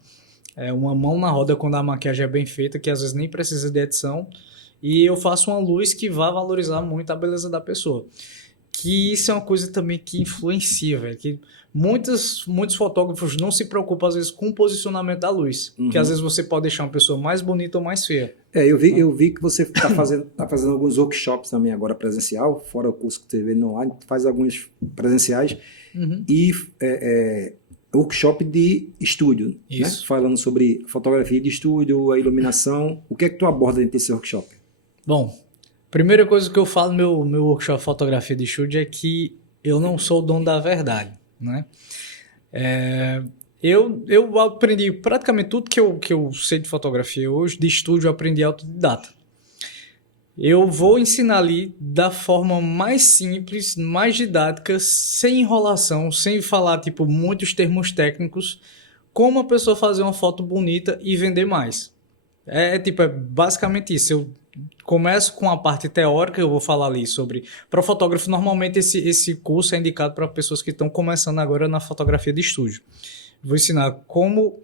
mão na roda quando a maquiagem é bem feita, que às vezes nem precisa de edição. E eu faço uma luz que vai valorizar muito a beleza da pessoa. Que isso é uma coisa também que influencia, velho. Que muitos fotógrafos não se preocupam, às vezes, com o posicionamento da luz. Que às vezes você pode deixar uma pessoa mais bonita ou mais feia. Eu vi que você está fazendo alguns workshops também agora presencial, fora o curso que você vê no online, faz alguns presenciais. E workshop de estúdio, né? Falando sobre fotografia de estúdio, a iluminação. O que é que tu aborda dentro desse workshop? Bom, primeira coisa que eu falo no meu workshop de fotografia de estúdio é que eu não sou o dono da verdade, né? Eu aprendi praticamente tudo que eu sei de fotografia hoje, de estúdio, eu aprendi autodidata. Eu vou ensinar ali da forma mais simples, mais didática, sem enrolação, sem falar, tipo, muitos termos técnicos, como a pessoa fazer uma foto bonita e vender mais. É basicamente isso. Eu começo com a parte teórica, eu vou falar ali sobre... Para fotógrafo, normalmente esse curso é indicado para pessoas que estão começando agora na fotografia de estúdio. Vou ensinar como...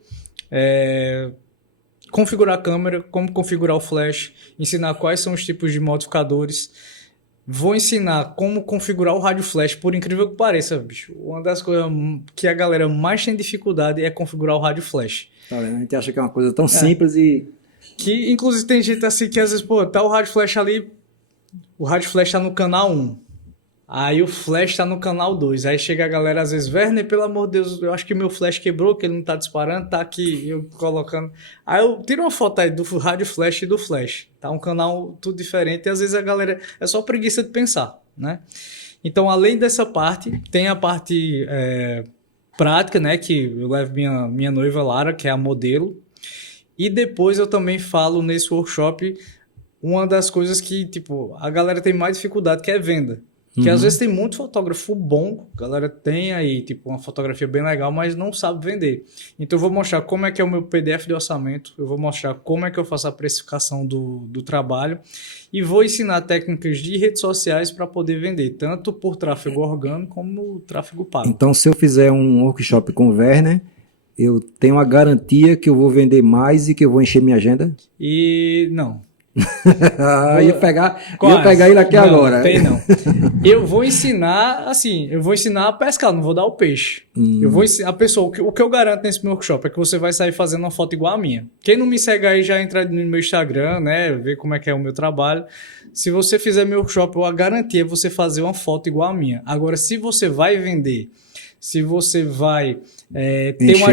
configurar a câmera, como configurar o flash, ensinar quais são os tipos de modificadores. Vou ensinar como configurar o rádio flash, por incrível que pareça, bicho. Uma das coisas que a galera mais tem dificuldade é configurar o rádio flash. Tá vendo? A gente acha que é uma coisa tão simples e... Que, inclusive, tem gente assim que às vezes, tá o rádio flash ali, o rádio flash tá no canal 1. Aí o flash tá no canal 2. Aí chega a galera, às vezes, Werner, pelo amor de Deus, eu acho que meu flash quebrou, que ele não tá disparando, tá aqui, eu colocando. Aí eu tiro uma foto aí do rádio flash e do flash. Tá um canal tudo diferente e às vezes a galera é só preguiça de pensar, né? Então, além dessa parte, tem a parte prática, né? Que eu levo minha noiva Lara, que é a modelo. E depois eu também falo nesse workshop uma das coisas que, tipo, a galera tem mais dificuldade, que é venda. Que às vezes tem muito fotógrafo bom, a galera tem aí, tipo, uma fotografia bem legal, mas não sabe vender. Então eu vou mostrar como é que é o meu PDF de orçamento, eu vou mostrar como é que eu faço a precificação do trabalho e vou ensinar técnicas de redes sociais para poder vender, tanto por tráfego orgânico como tráfego pago. Então, se eu fizer um workshop com o Werner, eu tenho a garantia que eu vou vender mais e que eu vou encher minha agenda? E não. ia pegar ele aqui não, agora. Tem não. Eu vou ensinar, assim, eu vou ensinar a pescar, não vou dar o peixe. Eu vou ensinar a pessoa, o que eu garanto nesse meu workshop é que você vai sair fazendo uma foto igual a minha. Quem não me segue aí já entra no meu Instagram, né, ver como é que é o meu trabalho. Se você fizer meu workshop, a garantia é você fazer uma foto igual a minha. Agora, se você vai vender, se você vai ter uma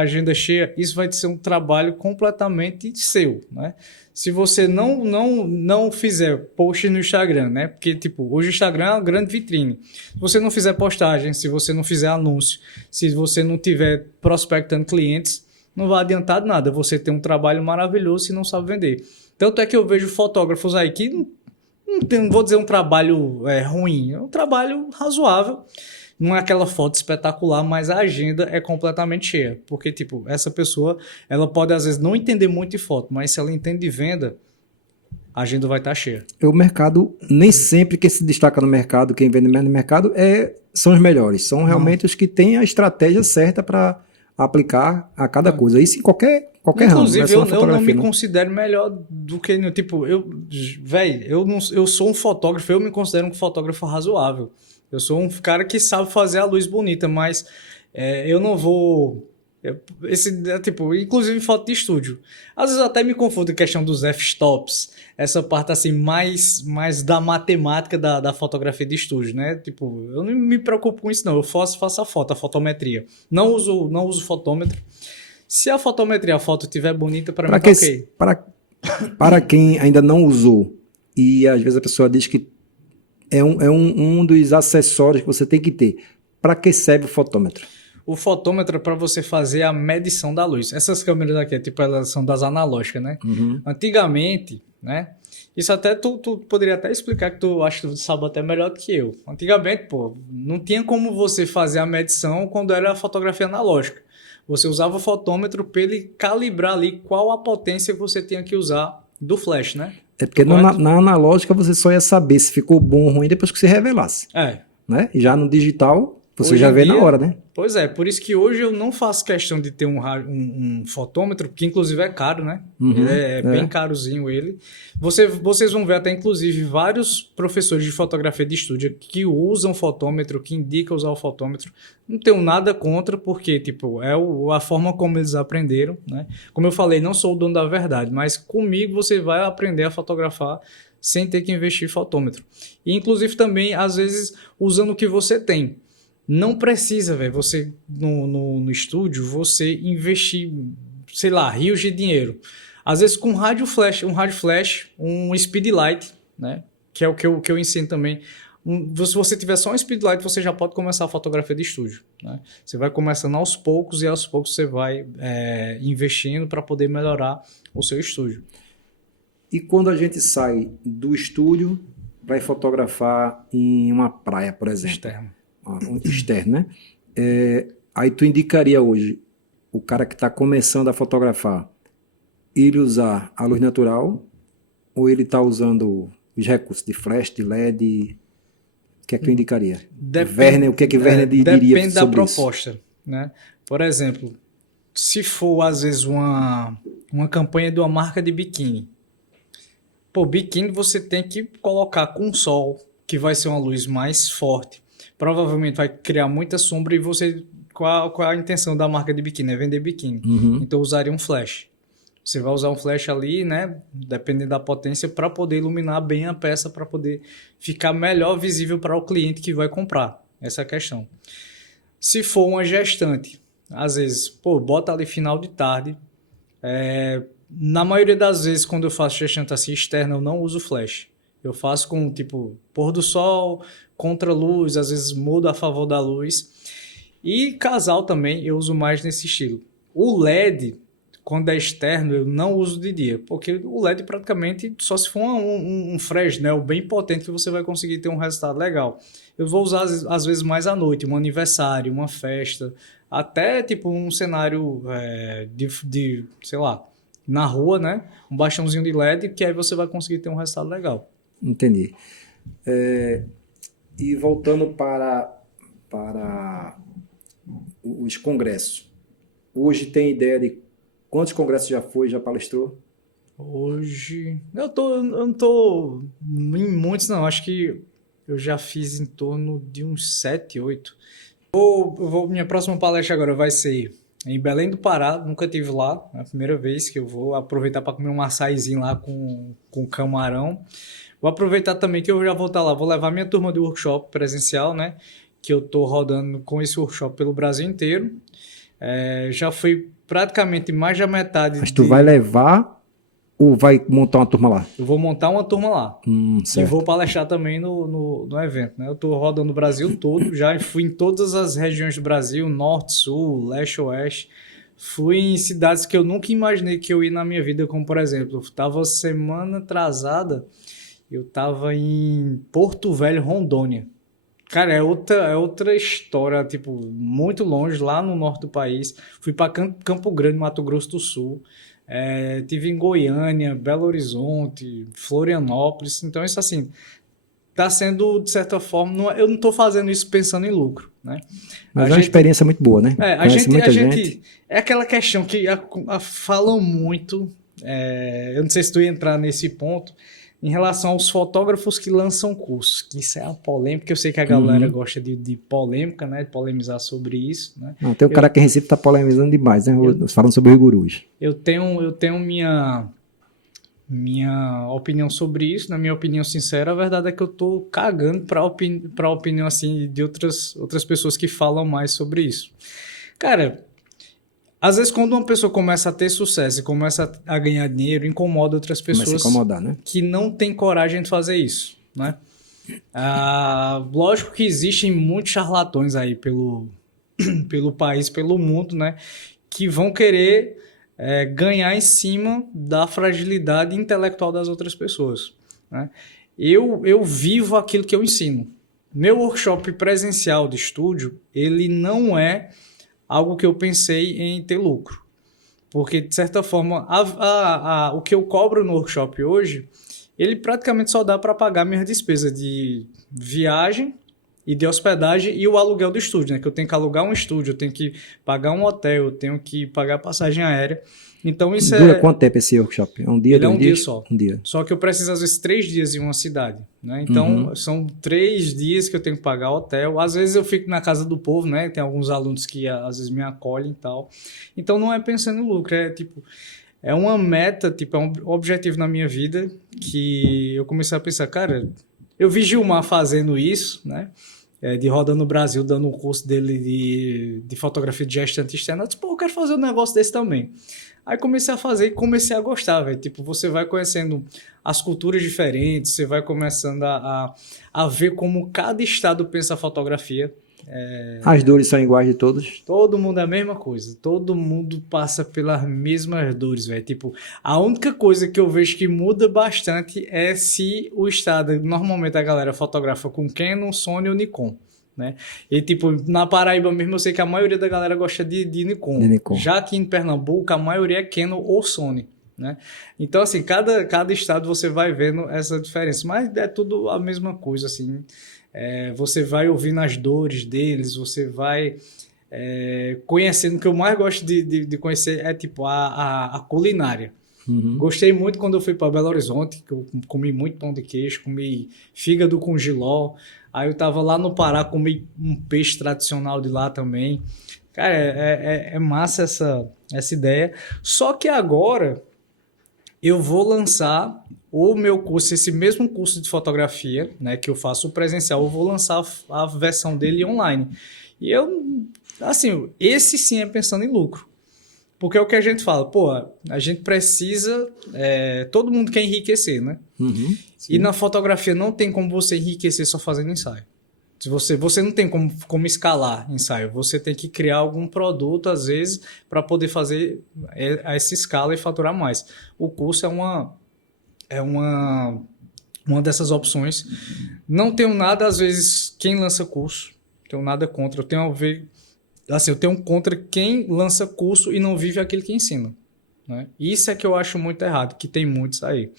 agenda cheia, isso vai ser um trabalho completamente seu, né? Se você não fizer post no Instagram, né? Porque, tipo, hoje o Instagram é uma grande vitrine. Se você não fizer postagem, se você não fizer anúncio, se você não tiver prospectando clientes, não vai adiantar nada você ter um trabalho maravilhoso se não sabe vender. Tanto é que eu vejo fotógrafos aí que não vou dizer um trabalho ruim, é um trabalho razoável. Não é aquela foto espetacular, mas a agenda é completamente cheia. Porque, tipo, essa pessoa, ela pode, às vezes, não entender muito de foto, mas se ela entende de venda, a agenda vai estar cheia. O mercado, nem sempre quem se destaca no mercado, quem vende mais no mercado, são os melhores. São realmente os que têm a estratégia certa para aplicar a cada coisa. Isso em qualquer ramo. Inclusive, eu não me considero melhor do que... Tipo, eu sou um fotógrafo, eu me considero um fotógrafo razoável. Eu sou um cara que sabe fazer a luz bonita, mas eu não vou... tipo, inclusive foto de estúdio. Às vezes eu até me confundo em questão dos f-stops, essa parte assim mais da matemática da fotografia de estúdio, né? Tipo, eu não me preocupo com isso não, eu faço a foto, a fotometria. Não uso fotômetro. Se a fotometria, a foto estiver bonita, para mim tá ok. Para quem ainda não usou, e às vezes a pessoa diz que é um dos acessórios que você tem que ter. Para que serve o fotômetro? O fotômetro é para você fazer a medição da luz. Essas câmeras aqui, tipo, elas são das analógicas, né? Antigamente, né? Isso até tu poderia até explicar, que tu acha que tu sabe até melhor do que eu. Antigamente, pô, não tinha como você fazer a medição quando era a fotografia analógica. Você usava o fotômetro para ele calibrar ali qual a potência que você tinha que usar do flash, né? É porque na analógica você só ia saber se ficou bom ou ruim depois que você revelasse. Né? E já no digital você já vê na hora, né? Pois é, por isso que hoje eu não faço questão de ter um fotômetro, que inclusive é caro, né? Ele é bem carozinho ele. Vocês vão ver até inclusive vários professores de fotografia de estúdio que usam fotômetro, que indicam usar o fotômetro. Não tenho nada contra, porque tipo, é a forma como eles aprenderam, né? Como eu falei, não sou o dono da verdade, mas comigo você vai aprender a fotografar sem ter que investir em fotômetro. E inclusive também, às vezes, usando o que você tem. Não precisa, velho, você no estúdio, você investir, sei lá, rios de dinheiro. Às vezes com um rádio flash, um speedlight, né? Que é o que eu ensino também. Se você tiver só um speedlight, você já pode começar a fotografia de estúdio, né? Você vai começando aos poucos e aos poucos você vai investindo para poder melhorar o seu estúdio. E quando a gente sai do estúdio, vai fotografar em uma praia, por exemplo. Externo, né? Aí tu indicaria hoje o cara que está começando a fotografar, ele usar a luz natural ou ele está usando os recursos de flash, de LED? O que é que tu indicaria? Werner, o que é que Werner diria sobre isso? Depende da proposta, né? Por exemplo, se for às vezes uma campanha de uma marca de biquíni, biquíni você tem que colocar com sol, que vai ser uma luz mais forte. Provavelmente vai criar muita sombra e você... Qual a intenção da marca de biquíni? É vender biquíni. Então eu usaria um flash. Você vai usar um flash ali, né, dependendo da potência, para poder iluminar bem a peça, para poder ficar melhor visível para o cliente que vai comprar. Essa é a questão. Se for uma gestante, às vezes, pô, bota ali final de tarde. Na maioria das vezes, quando eu faço gestante assim externa, eu não uso flash. Eu faço com, tipo, pôr do sol, contra luz, às vezes mudo a favor da luz. E casal também, eu uso mais nesse estilo. O LED, quando é externo, eu não uso de dia, porque o LED praticamente só se for um Fresnel bem potente que você vai conseguir ter um resultado legal. Eu vou usar às vezes mais à noite, um aniversário, uma festa, até tipo um cenário sei lá, na rua, né? Um bastãozinho de LED, que aí você vai conseguir ter um resultado legal. Entendi. E voltando para os congressos. Hoje tem ideia de quantos congressos já foi, já palestrou? Hoje... eu não tô em muitos, não. Acho que eu já fiz em torno de uns 7, 8. Minha próxima palestra agora vai ser em Belém do Pará. Nunca estive lá. É a primeira vez que eu vou aproveitar para comer um açaizinho lá com camarão. Vou aproveitar também que eu já vou estar lá. Vou levar minha turma de workshop presencial, né? Que eu estou rodando com esse workshop pelo Brasil inteiro. Já fui praticamente mais da metade. Mas tu vai levar ou vai montar uma turma lá? Eu vou montar uma turma lá. Certo. E vou palestrar também no evento, né? Eu estou rodando o Brasil todo. Já fui em todas as regiões do Brasil. Norte, Sul, Leste, Oeste. Fui em cidades que eu nunca imaginei que eu ia na minha vida. Como, por exemplo, eu estava semana atrasada. Eu estava em Porto Velho, Rondônia. Cara, é outra história, tipo, muito longe, lá no norte do país. Fui para Campo Grande, Mato Grosso do Sul. Tive em Goiânia, Belo Horizonte, Florianópolis. Então, isso assim, está sendo, de certa forma, eu não estou fazendo isso pensando em lucro, né? Mas é uma experiência muito boa, né? A gente. É aquela questão que falam muito, eu não sei se tu ia entrar nesse ponto, em relação aos fotógrafos que lançam cursos, que isso é uma polêmica, eu sei que a galera gosta de polêmica, né, de polemizar sobre isso, né? Não, tem cara que em Recife tá polemizando demais, né, falando sobre os gurus. Eu tenho minha opinião sobre isso, na minha opinião sincera, a verdade é que eu tô cagando para a opinião assim, de outras pessoas que falam mais sobre isso. Cara, às vezes, quando uma pessoa começa a ter sucesso e começa a ganhar dinheiro, incomoda outras pessoas começa a incomodar, né? Que não têm coragem de fazer isso, né? Lógico que existem muitos charlatões aí pelo país, pelo mundo, né? Que vão querer ganhar em cima da fragilidade intelectual das outras pessoas, né? Eu vivo aquilo que eu ensino. Meu workshop presencial de estúdio, ele não é algo que eu pensei em ter lucro. Porque, de certa forma, o que eu cobro no workshop hoje, ele praticamente só dá para pagar minhas despesas de viagem e de hospedagem e o aluguel do estúdio, né? Que eu tenho que alugar um estúdio, eu tenho que pagar um hotel, eu tenho que pagar passagem aérea. Então, isso Dura quanto tempo esse workshop? É um dia, ele 2 dias? Dia só. Um dia. Só que eu preciso, às vezes, 3 dias em uma cidade, né? Então, são 3 dias que eu tenho que pagar hotel. Às vezes eu fico na casa do povo, né? Tem alguns alunos que, às vezes, me acolhem e tal. Então, não é pensando em lucro. É uma meta, tipo, é um objetivo na minha vida que eu comecei a pensar, cara, eu vi Gilmar fazendo isso, né? De roda no Brasil, dando um curso dele de fotografia de gestante externa. Eu disse, pô, eu quero fazer um negócio desse também. Aí comecei a fazer e comecei a gostar, velho. Tipo, você vai conhecendo as culturas diferentes, você vai começando a ver como cada estado pensa a fotografia. As dores são iguais de todos? Todo mundo é a mesma coisa. Todo mundo passa pelas mesmas dores, velho. Tipo, a única coisa que eu vejo que muda bastante é se o estado... Normalmente a galera fotografa com Canon, Sony ou Nikon, né? E tipo, na Paraíba mesmo eu sei que a maioria da galera gosta de Nikon. Já aqui em Pernambuco a maioria é Canon ou Sony, né? Então assim, cada estado você vai vendo essa diferença, mas é tudo a mesma coisa assim. Você vai ouvindo as dores deles, você vai conhecendo. O que eu mais gosto de conhecer é tipo a culinária. Gostei muito quando eu fui para Belo Horizonte, que eu comi muito pão de queijo, comi fígado com jiló. Aí eu tava lá no Pará, comi um peixe tradicional de lá também. Cara, é massa essa ideia. Só que agora eu vou lançar o meu curso, esse mesmo curso de fotografia, né, que eu faço presencial, eu vou lançar a versão dele online. E eu, assim, esse sim é pensando em lucro. Porque é o que a gente fala, pô, a gente precisa, todo mundo quer enriquecer, né? Uhum, E sim. na fotografia não tem como você enriquecer só fazendo ensaio. Se você não tem como escalar ensaio, você tem que criar algum produto, às vezes, para poder fazer essa escala e faturar mais. O curso é uma dessas opções. Não tenho nada, às vezes, quem lança curso, tenho nada contra. Eu tenho a ver, assim, eu tenho contra quem lança curso e não vive aquilo que ensina. Né? Isso é que eu acho muito errado, que tem muitos aí.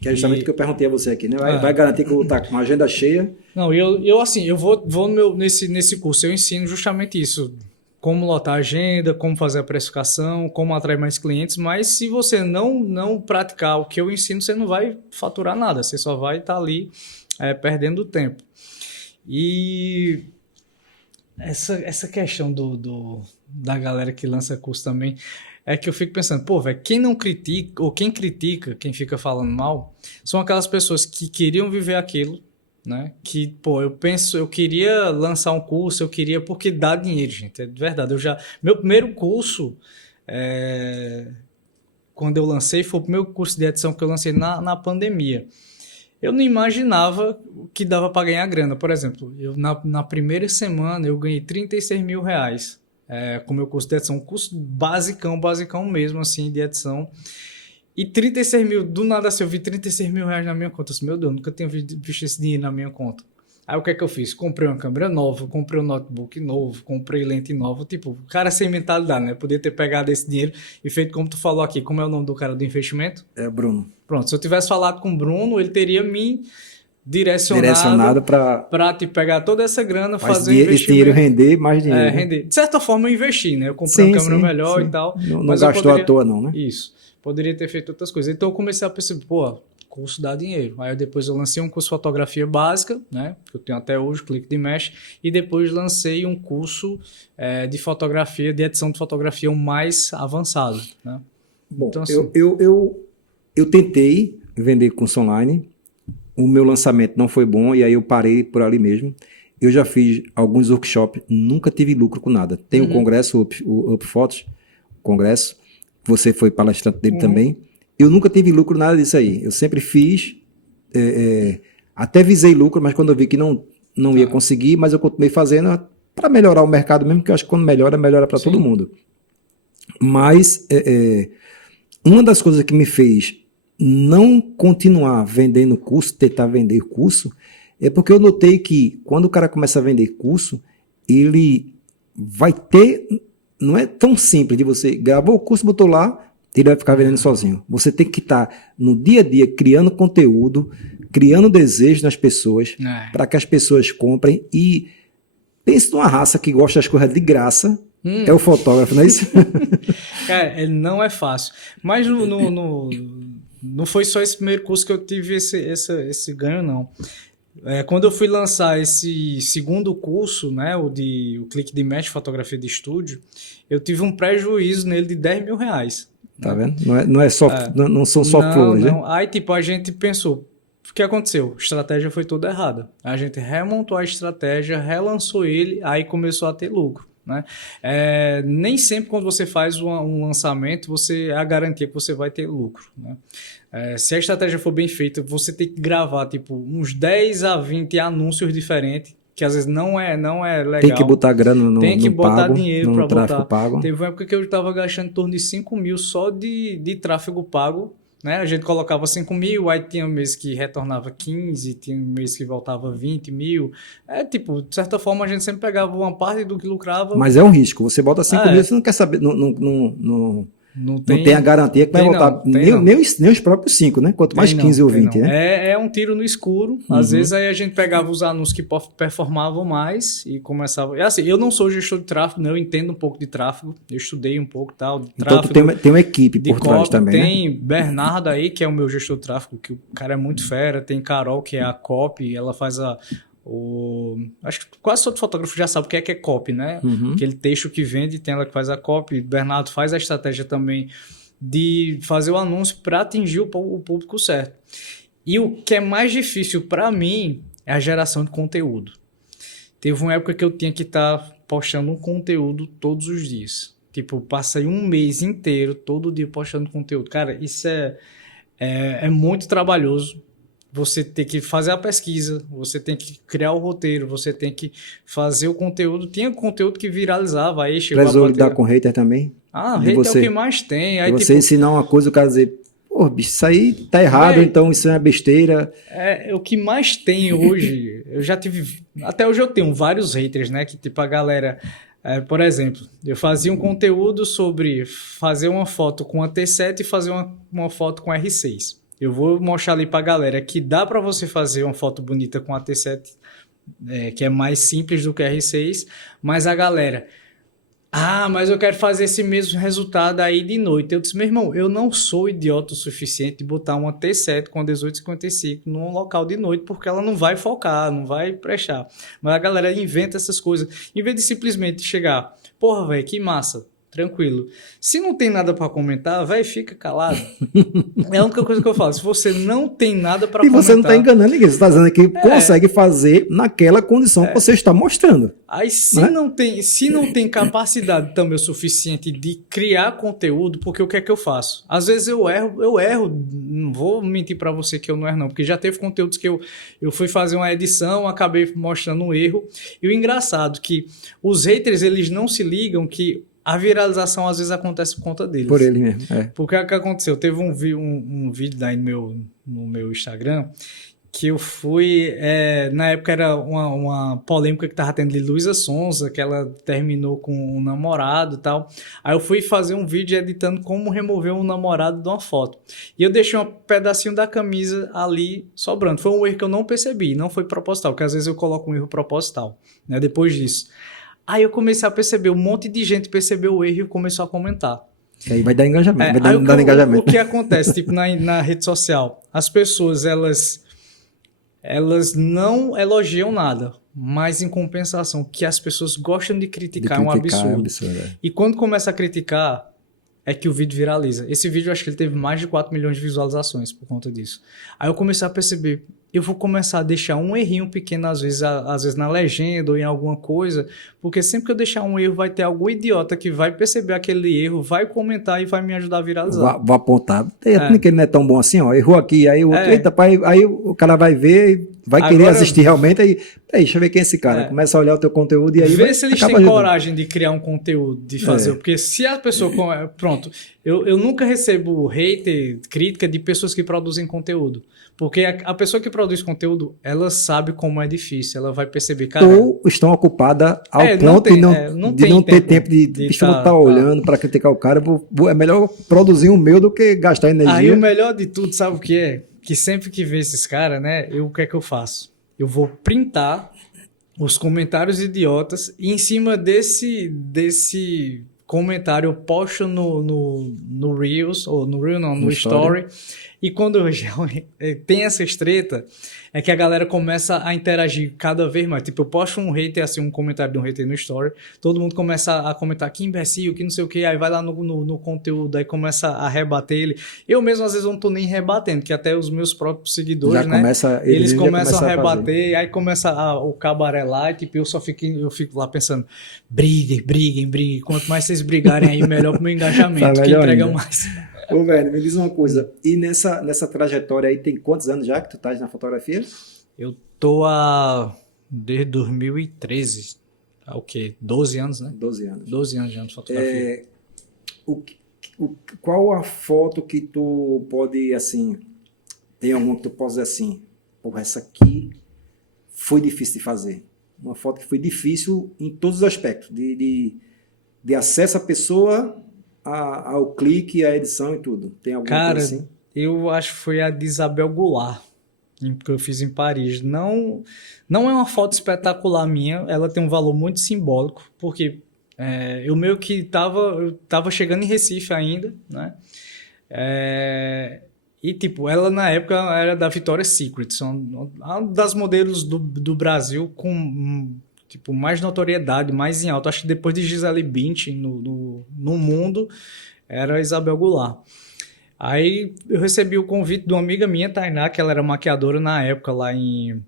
Que é justamente o que E, eu perguntei a você aqui, né? Vai ah, garantir que eu vou estar com uma agenda cheia. não, eu assim, eu vou nesse curso, eu ensino justamente isso. Como lotar a agenda, como fazer a precificação, como atrair mais clientes, mas se você não praticar o que eu ensino, você não vai faturar nada, você só vai estar ali perdendo tempo. E essa questão da galera que lança curso também, é que eu fico pensando, pô, velho, quem não critica, ou quem critica, quem fica falando mal, são aquelas pessoas que queriam viver aquilo, né? Que, pô, eu queria lançar um curso, eu queria, porque dá dinheiro, gente, é de verdade. Meu primeiro curso, é, quando eu lancei, foi o primeiro curso de edição que eu lancei na pandemia. Eu não imaginava que dava para ganhar grana. Por exemplo, na primeira semana eu ganhei R$ 36.000 com o meu curso de edição. Um curso basicão mesmo, assim, de edição. E 36 mil, do nada assim, eu vi R$ 36.000 na minha conta. Assim, meu Deus, nunca tinha visto esse dinheiro na minha conta. Aí o que é que eu fiz? Comprei uma câmera nova, comprei um notebook novo, comprei lente nova. Tipo, cara sem mentalidade, né? Podia ter pegado esse dinheiro e feito como tu falou aqui. Como é o nome do cara do investimento? É, Bruno. Pronto, se eu tivesse falado com o Bruno, ele teria me Direcionado direcionado para para te pegar toda essa grana, fazer um esse dinheiro investimento, render mais dinheiro, né? render. De certa forma, eu investi, né? Eu comprei uma Sim, câmera sim, melhor e sim. tal, Não mas eu gastou à poderia. toa, não, né? Isso. Poderia ter feito outras coisas. Então eu comecei a perceber, pô, curso dá dinheiro. Aí depois eu lancei um curso de fotografia básica, né? Que eu tenho até hoje, clique de mesh, e depois lancei um curso de fotografia, de edição de fotografia o mais avançado, né? Bom, Então, assim. eu tentei vender curso online, o meu lançamento não foi bom e aí eu parei por ali mesmo. Eu já fiz alguns workshops, nunca tive lucro com nada. Tem o Uhum, congresso, o Up Fotos, congresso, você foi palestrante dele uhum, também. Eu nunca tive lucro nada disso aí. Eu sempre fiz, até visei lucro, mas quando eu vi que não ia tá. conseguir, mas eu continuei fazendo para melhorar o mercado mesmo, que eu acho que quando melhora, melhora para todo Sim. mundo. Mas uma das coisas que me fez não continuar vendendo curso, tentar vender curso, é porque eu notei que quando o cara começa a vender curso, ele vai ter. Não é tão simples de você gravou o curso, botou lá, ele vai ficar vendendo sozinho. Você tem que estar no dia a dia criando conteúdo, criando desejo nas pessoas, É. para que as pessoas comprem. E pense numa raça que gosta das coisas de graça, é o Hum. fotógrafo, não é isso? Cara, ele não é fácil. Mas não foi só esse primeiro curso que eu tive esse ganho, não. Quando eu fui lançar esse segundo curso, né, o Clique de Mesh Fotografia de Estúdio, eu tive um prejuízo nele de R$ 10.000, Tá né? vendo? Não é só, não são só Não, flores, né? não. Aí, tipo, a gente pensou, o que aconteceu? A estratégia foi toda errada. A gente remontou a estratégia, relançou ele, aí começou a ter lucro, né? Nem sempre quando você faz um lançamento, você é a garantia que você vai ter lucro, né? Se a estratégia for bem feita, você tem que gravar, tipo, uns 10 a 20 anúncios diferentes, que às vezes não é Tem que legal. botar grana Tem que no botar pago, dinheiro no para tráfego botar. pago. Teve uma época que eu estava gastando em torno de 5 mil só de tráfego pago, né? A gente colocava 5 mil, aí tinha mês que retornava 15, tinha mês que voltava 20 mil. Tipo, de certa forma a gente sempre pegava uma parte do que lucrava. Mas é um risco. Você bota 5 mil, É, você não quer saber, não não tem a tem, garantia que vai tem voltar não, tem nem, não. nem os próprios 5, né? Quanto mais Tem não, 15 ou tem 20, não. né? É um tiro no escuro. Às vezes Uhum. aí a gente pegava os anúncios que performavam mais e começava. É assim, eu não sou gestor de tráfego, né? Eu entendo um pouco de tráfego. Eu estudei um pouco tal, de Então tu tráfego, tem uma equipe de por trás copy. também, né? Tem Bernardo aí, que é o meu gestor de tráfego, que o cara é muito fera. Tem Carol, que é a copy, ela faz acho que quase todo fotógrafo já sabe o que é copy, né? Uhum. Aquele texto que vende, tem ela que faz a copy. Bernardo faz a estratégia também de fazer o anúncio para atingir o público certo. E o que é mais difícil para mim é a geração de conteúdo. Teve uma época que eu tinha que estar postando um conteúdo todos os dias. Tipo, passei um mês inteiro, todo dia postando conteúdo. Cara, isso é muito trabalhoso. Você tem que fazer a pesquisa, você tem que criar o roteiro, você tem que fazer o conteúdo. Tinha conteúdo que viralizava, aí chegou Precisou a bater... lidar com hater também? Ah, De hater é o você, que mais tem. Aí, de você tipo, ensinar uma coisa, o cara dizer, pô, bicho, isso aí tá errado, véi, então isso é uma besteira. é o que mais tem hoje. Eu já tive... Até hoje eu tenho vários haters, né? Que tipo a galera... por exemplo, eu fazia um conteúdo sobre fazer uma foto com a T7 e fazer uma foto com a R6. Eu vou mostrar ali pra galera que dá para você fazer uma foto bonita com a T7, que é mais simples do que a R6, mas a galera... mas eu quero fazer esse mesmo resultado aí de noite. Eu disse, meu irmão, eu não sou idiota o suficiente de botar uma T7 com 1855 num local de noite, porque ela não vai focar, não vai prestar. Mas a galera inventa essas coisas. Em vez de simplesmente chegar, porra, velho, que massa, tranquilo. Se não tem nada para comentar, velho, fica calado. É a única coisa que eu falo. Se você não tem nada para comentar... E você não está enganando ninguém, você está dizendo que consegue fazer naquela condição que você está mostrando. Aí se não tem capacidade também o suficiente de criar conteúdo, porque o que é que eu faço? Às vezes eu erro, não vou mentir para você que eu não erro não, porque já teve conteúdos que eu fui fazer uma edição, acabei mostrando um erro, e o engraçado é que os haters, eles não se ligam que a viralização às vezes acontece por conta deles. Por ele mesmo, Porque o que aconteceu? Teve um vídeo daí no meu Instagram que eu fui... na época era uma polêmica que estava tendo de Luísa Sonza, que ela terminou com um namorado e tal. Aí eu fui fazer um vídeo editando como remover um namorado de uma foto. E eu deixei um pedacinho da camisa ali sobrando. Foi um erro que eu não percebi, não foi proposital, porque às vezes eu coloco um erro proposital, né, depois disso. Aí eu comecei a perceber, um monte de gente percebeu o erro e começou a comentar. E aí vai dar engajamento, vai dar engajamento. O que acontece, tipo, na rede social? As pessoas, elas não elogiam nada, mas em compensação, que as pessoas gostam de criticar, é um absurdo. E quando começa a criticar, é que o vídeo viraliza. Esse vídeo, eu acho que ele teve mais de 4 milhões de visualizações por conta disso. Aí eu comecei a perceber... eu vou começar a deixar um errinho pequeno, às vezes na legenda ou em alguma coisa, porque sempre que eu deixar um erro, vai ter algum idiota que vai perceber aquele erro, vai comentar e vai me ajudar a viralizar. Vou apontar. Porque ele não é tão bom assim, ó. Errou aqui, aí o outro, eita, pai, aí o cara vai ver, vai querer assistir realmente, aí, deixa eu ver quem é esse cara. Começa a olhar o teu conteúdo e aí vê se eles têm coragem de criar um conteúdo, de fazer. Porque se a pessoa... Pronto, eu nunca recebo hater, crítica de pessoas que produzem conteúdo. Porque a pessoa que produz conteúdo, ela sabe como é difícil, ela vai perceber, cara... Ou estão ocupadas ao ponto de não ter tempo de estar olhando para criticar o cara. É melhor produzir o meu do que gastar energia. Aí o melhor de tudo, sabe o que é? Que sempre que vê esses caras, né, o que é que eu faço? Eu vou printar os comentários idiotas e em cima desse comentário eu posto no Reels, ou no Reel não, no Story. E quando tem essas treta, é que a galera começa a interagir cada vez mais. Tipo, eu posto um hater, assim, um comentário de um hater no Story, todo mundo começa a comentar que imbecil, que não sei o que, aí vai lá no conteúdo, aí começa a rebater ele. Eu mesmo, às vezes, não tô nem rebatendo, que até os meus próprios seguidores, né? Eles começam a rebater, aí começa o cabaré lá, e tipo, eu fico lá pensando, briguem. Quanto mais vocês brigarem aí, melhor pro meu engajamento, que entrega ainda mais. Ô, velho, me diz uma coisa, e nessa trajetória aí, tem quantos anos já que tu estás na fotografia? Eu tô desde 2013, o quê? 12 anos, né? 12 anos. 12 anos já de fotografia. Qual a foto que tu pode, assim, tem alguma que tu pode dizer assim, porra, essa aqui foi difícil de fazer. Uma foto que foi difícil em todos os aspectos, de acesso à pessoa... ao clique, à edição e tudo. Tem alguma coisa assim? Eu acho que foi a de Isabel Goulart, que eu fiz em Paris. Não é uma foto espetacular minha, ela tem um valor muito simbólico, porque eu meio que tava chegando em Recife ainda, né? E tipo, ela na época era da Victoria's Secret, uma das modelos do Brasil com... mais notoriedade, mais em alta. Acho que depois de Gisele Bündchen no mundo, era a Isabel Goulart. Aí eu recebi o convite de uma amiga minha, Tainá, que ela era maquiadora na época lá em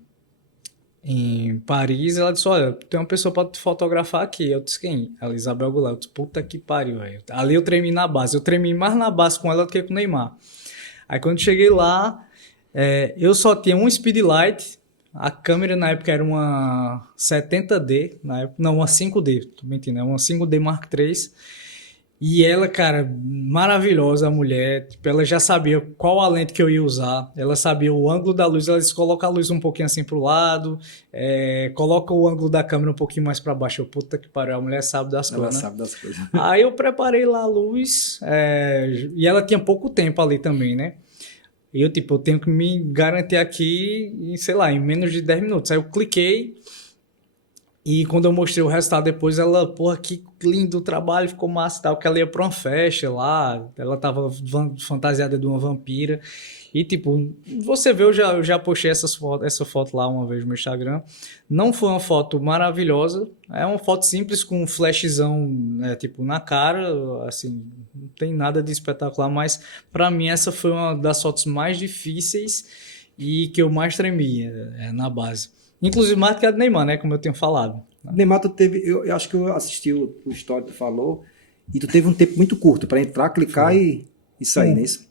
Paris. Ela disse, olha, tem uma pessoa para te fotografar aqui. Eu disse, quem? Ela, Isabel Goulart. Eu disse, puta que pariu, velho. Ali eu tremi na base. Eu tremi mais na base com ela do que com o Neymar. Aí quando cheguei lá, eu só tinha um speedlight. A câmera na época era uma 70D, na época, não, uma 5D, tô mentindo, é uma 5D Mark III. E ela, cara, maravilhosa a mulher, tipo, ela já sabia qual a lente que eu ia usar, ela sabia o ângulo da luz, ela disse, coloca a luz um pouquinho assim pro lado, coloca o ângulo da câmera um pouquinho mais para baixo. Eu, puta que pariu, a mulher sabe das coisas, né? Ela sabe das coisas. Aí eu preparei lá a luz, e ela tinha pouco tempo ali também, né? E eu, tipo, eu tenho que me garantir aqui, sei lá, em menos de 10 minutos. Aí eu cliquei e quando eu mostrei o resultado depois, ela, porra, que lindo o trabalho, ficou massa e tal, que ela ia pra uma festa lá, ela tava fantasiada de uma vampira. E, tipo, você vê, eu já postei essa foto lá uma vez no meu Instagram. Não foi uma foto maravilhosa, é uma foto simples com um flashzão, né, tipo, na cara, assim, não tem nada de espetacular, mas pra mim essa foi uma das fotos mais difíceis e que eu mais tremia na base. Inclusive mais do que a do Neymar, né, como eu tenho falado. Neymar, tu teve, eu acho que eu assisti o story que tu falou, e tu teve um tempo muito curto para entrar, clicar e sair, não é isso?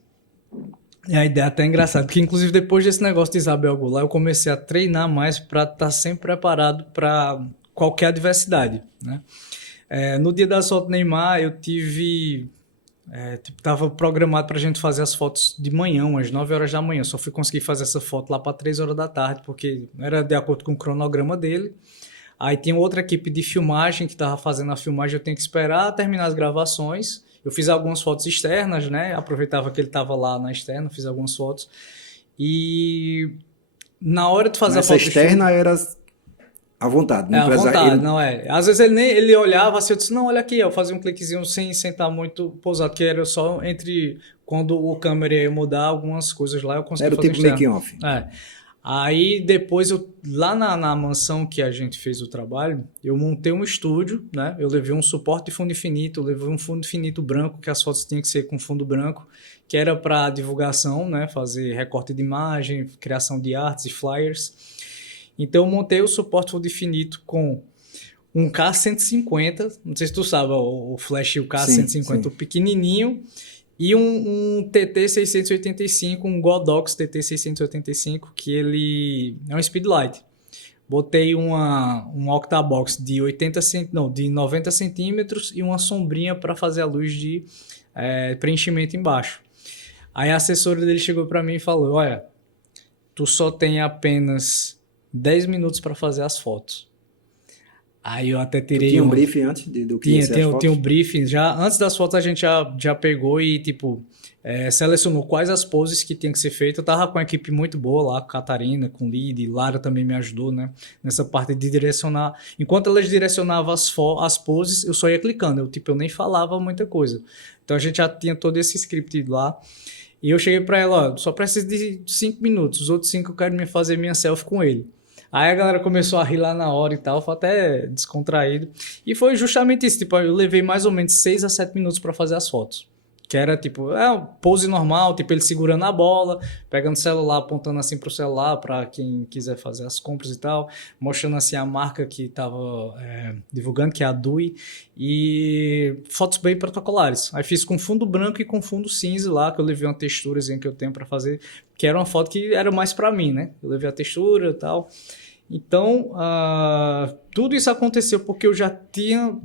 E a ideia é até engraçada, porque inclusive depois desse negócio de Isabel Goulart, eu comecei a treinar mais para estar sempre preparado para qualquer adversidade, né? No dia da foto do Neymar, eu tive... tava programado para a gente fazer as fotos de manhã, umas 9 horas da manhã. Só fui conseguir fazer essa foto lá para 3 horas da tarde, porque era de acordo com o cronograma dele. Aí tinha outra equipe de filmagem que estava fazendo a filmagem, eu tenho que esperar terminar as gravações. Eu fiz algumas fotos externas, né? Aproveitava que ele estava lá na externa, fiz algumas fotos. E na hora de fazer Mas a foto essa externa era à vontade, não à vontade, não é. Às vezes ele olhava assim, eu disse, não, olha aqui, eu fazia um cliquezinho sem estar muito pousado, que era só entre quando o câmera ia mudar algumas coisas lá, eu consegui era o fazer tipo externo. making off. Aí depois, lá na mansão que a gente fez o trabalho, eu montei um estúdio, né? Eu levei um suporte de fundo infinito, eu levei um fundo infinito branco, que as fotos tinham que ser com fundo branco, que era para divulgação, né? Fazer recorte de imagem, criação de artes e flyers. Então eu montei o suporte fundo infinito com um K150, não sei se tu sabe, o flash e o K150, o pequenininho, e um TT685, um Godox TT685, que ele é um speedlight. Botei um octabox de 90 centímetros e uma sombrinha para fazer a luz de preenchimento embaixo. Aí a assessora dele chegou para mim e falou, olha, tu só tem apenas 10 minutos para fazer as fotos. Aí eu até tirei. Tu tinha um briefing antes do que ia ser as fotos? Tinha um briefing. Já, antes das fotos a gente já pegou e, tipo, selecionou quais as poses que tinham que ser feitas. Eu tava com uma equipe muito boa lá, com Catarina, com Lid, Lara também me ajudou, né? Nessa parte de direcionar. Enquanto elas direcionavam as poses, eu só ia clicando. Eu nem falava muita coisa. Então a gente já tinha todo esse script lá. E eu cheguei pra ela, ó, só preciso de 5 minutos. Os outros 5 eu quero fazer minha selfie com ele. Aí a galera começou a rir lá na hora e tal, foi até descontraído. E foi justamente isso, tipo, eu levei mais ou menos 6 a 7 minutos para fazer as fotos. Que era tipo, uma pose normal, tipo ele segurando a bola, pegando o celular, apontando assim pro celular para quem quiser fazer as compras e tal, mostrando assim a marca que tava divulgando, que é a DUI, e fotos bem protocolares. Aí fiz com fundo branco e com fundo cinza lá, que eu levei uma texturazinha que eu tenho para fazer, que era uma foto que era mais para mim, né? Eu levei a textura e tal. Então, tudo isso aconteceu porque eu já tinha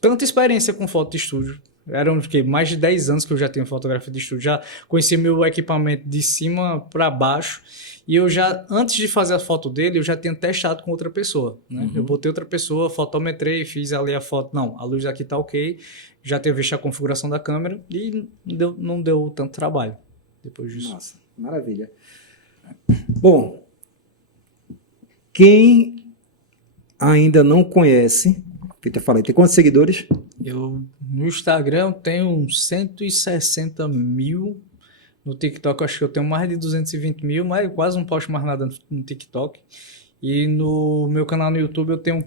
tanta experiência com foto de estúdio. Eram mais de 10 anos que eu já tenho fotografia de estúdio. Já conheci meu equipamento de cima para baixo. E eu já, antes de fazer a foto dele, eu já tinha testado com outra pessoa. Né? Eu botei outra pessoa, fotometrei, fiz ali a foto. Não, a luz aqui tá ok. Já tinha visto a configuração da câmera e não deu tanto trabalho depois disso. Nossa, maravilha. Bom, quem ainda não conhece, que eu te falei, tem quantos seguidores? No Instagram eu tenho uns 160 mil. No TikTok eu acho que eu tenho mais de 220 mil, mas quase não posto mais nada no TikTok. E no meu canal no YouTube eu tenho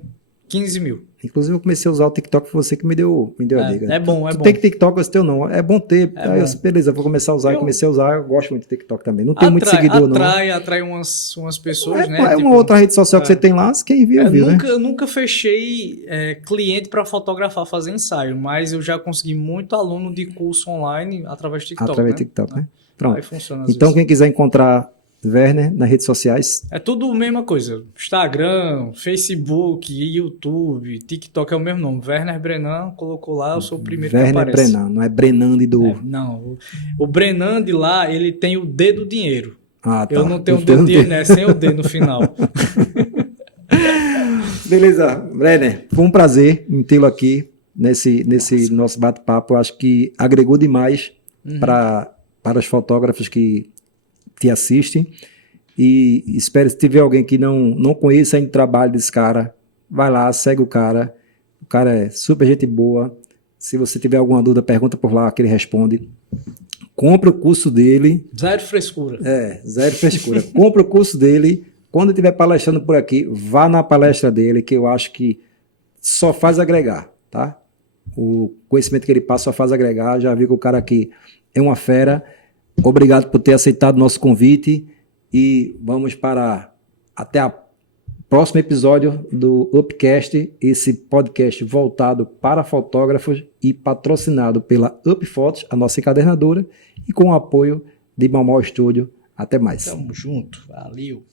15 mil. Inclusive, eu comecei a usar o TikTok, foi você que me deu a dica. É bom, Tu tem que TikTok, você tem ou não? É bom ter. Aí eu, bom. beleza, vou começar a usar. Eu comecei a usar, eu gosto muito do TikTok também. Não tenho muito seguidor, não. Atrai umas pessoas, né? É uma outra rede social que você tem lá, quem viu, viu, né? Eu nunca fechei cliente para fotografar, fazer ensaio, mas eu já consegui muito aluno de curso online através do TikTok. Através do TikTok, né? Pronto. Aí funciona Então, vezes. quem quiser encontrar Werner nas redes sociais. É tudo a mesma coisa. Instagram, Facebook, YouTube, TikTok é o mesmo nome. Werner Brenan, colocou lá, eu sou o primeiro Werner que aparece. Brenan, não é Brenand do... Não, o Brenan lá, ele tem o D do dinheiro. Ah, tá. Eu não tenho o D do dinheiro, né? Sem o D no final. Beleza, Werner, foi um prazer em tê-lo aqui nesse nosso bate-papo. Eu acho que agregou demais para os fotógrafos que te assistem, e espero, se tiver alguém que não conheça ainda o trabalho desse cara, vai lá, segue o cara é super gente boa. Se você tiver alguma dúvida, pergunta por lá que ele responde. Compre o curso dele. Zero frescura. Zero frescura. Compre o curso dele. Quando estiver palestrando por aqui, vá na palestra dele, que eu acho que só faz agregar, tá? O conhecimento que ele passa só faz agregar. Já vi que o cara aqui é uma fera. Obrigado por ter aceitado o nosso convite e vamos até o próximo episódio do Upcast, esse podcast voltado para fotógrafos e patrocinado pela Upfotos, a nossa encadernadora, e com o apoio de Mamó Studio. Até mais. Tamo junto. Valeu.